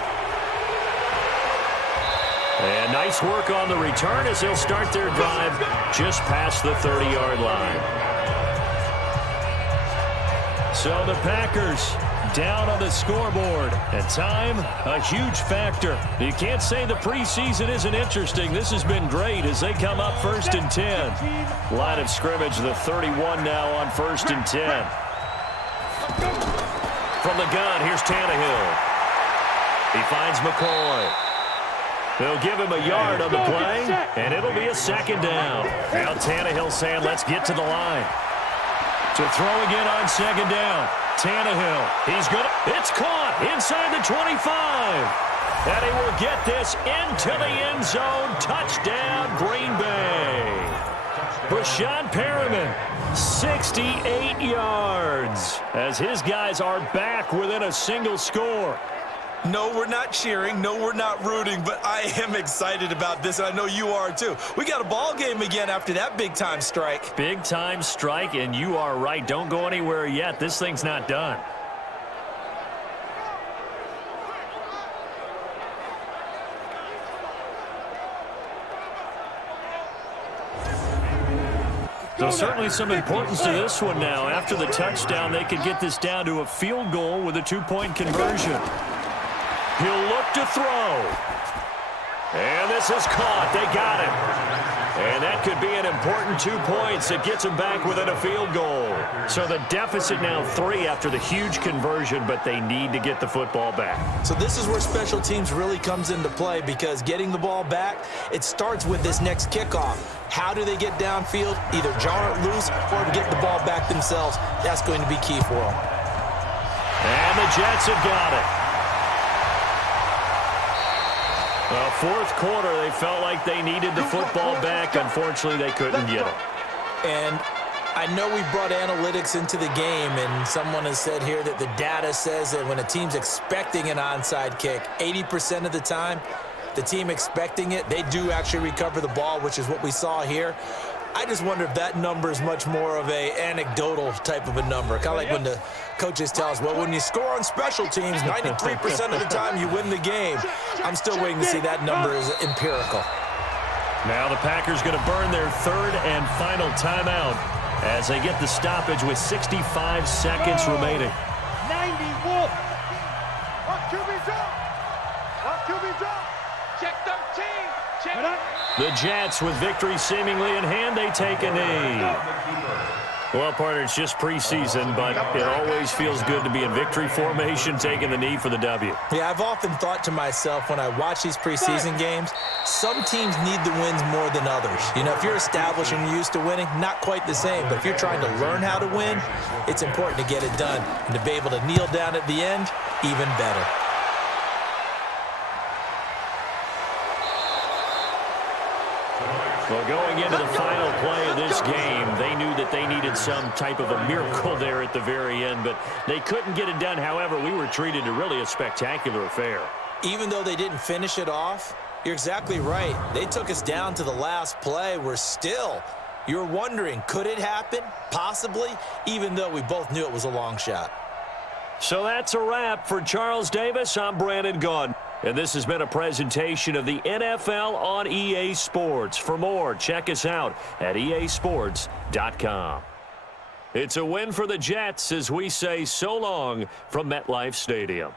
And nice work on the return as they'll start their drive just past the 30-yard line. So the Packers down on the scoreboard. And time, a huge factor. You can't say the preseason isn't interesting. This has been great as they come up 1st and 10. Line of scrimmage, the 31 now on 1st and 10. From the gun, here's Tannehill. He finds McCoy. They'll give him a yard on the play, and it'll be a 2nd down. Now Tannehill saying, let's get to the line. To throw again on 2nd down. Tannehill, he's good. It's caught inside the 25. And he will get this into the end zone. Touchdown, Green Bay. Brashad Perriman, 68 yards. As his guys are back within a single score. No, we're not cheering. No, we're not rooting, but I am excited about this, and I know you are too. We got a ball game again after that big-time strike. Big-time strike, and you are right. Don't go anywhere yet. This thing's not done. So certainly some importance to this one now. After the touchdown, they could get this down to a field goal with a 2-point conversion. He'll look to throw. And this is caught. They got it. And that could be an important 2 points. It gets them back within a field goal. So the deficit now 3 after the huge conversion, but they need to get the football back. So this is where special teams really comes into play, because getting the ball back, it starts with this next kickoff. How do they get downfield? Either jar it loose or get the ball back themselves. That's going to be key for them. And the Jets have got it. Well, fourth quarter, they felt like they needed the football back. Unfortunately, they couldn't get it. And I know we brought analytics into the game, and someone has said here that the data says that when a team's expecting an onside kick, 80% of the time, the team expecting it, they do actually recover the ball, which is what we saw here. I just wonder if that number is much more of a anecdotal type of a number. Kind of like when the coaches tell us, well, when you score on special teams, 93% of the time you win the game. I'm still waiting to see that number is empirical. Now the Packers going to burn their 3rd and final timeout as they get the stoppage with 65 seconds remaining. 90 Wolf. What QB drop? What QB drop? Check 13. Check. The Jets, with victory seemingly in hand, they take a knee. Well, partner, it's just preseason, but it always feels good to be in victory formation, taking the knee for the W. Yeah, I've often thought to myself when I watch these preseason games, some teams need the wins more than others. You know, if you're established and you're used to winning, not quite the same. But if you're trying to learn how to win, it's important to get it done. And to be able to kneel down at the end, even better. Well, going into the final play of this game, they knew that they needed some type of a miracle there at the very end, but they couldn't get it done. However, we were treated to really a spectacular affair. Even though they didn't finish it off, you're exactly right. They took us down to the last play. You're wondering, could it happen? Possibly, even though we both knew it was a long shot. So that's a wrap. For Charles Davis, I'm Brandon Gaudin. And this has been a presentation of the NFL on EA Sports. For more, check us out at easports.com. It's a win for the Jets as we say so long from MetLife Stadium.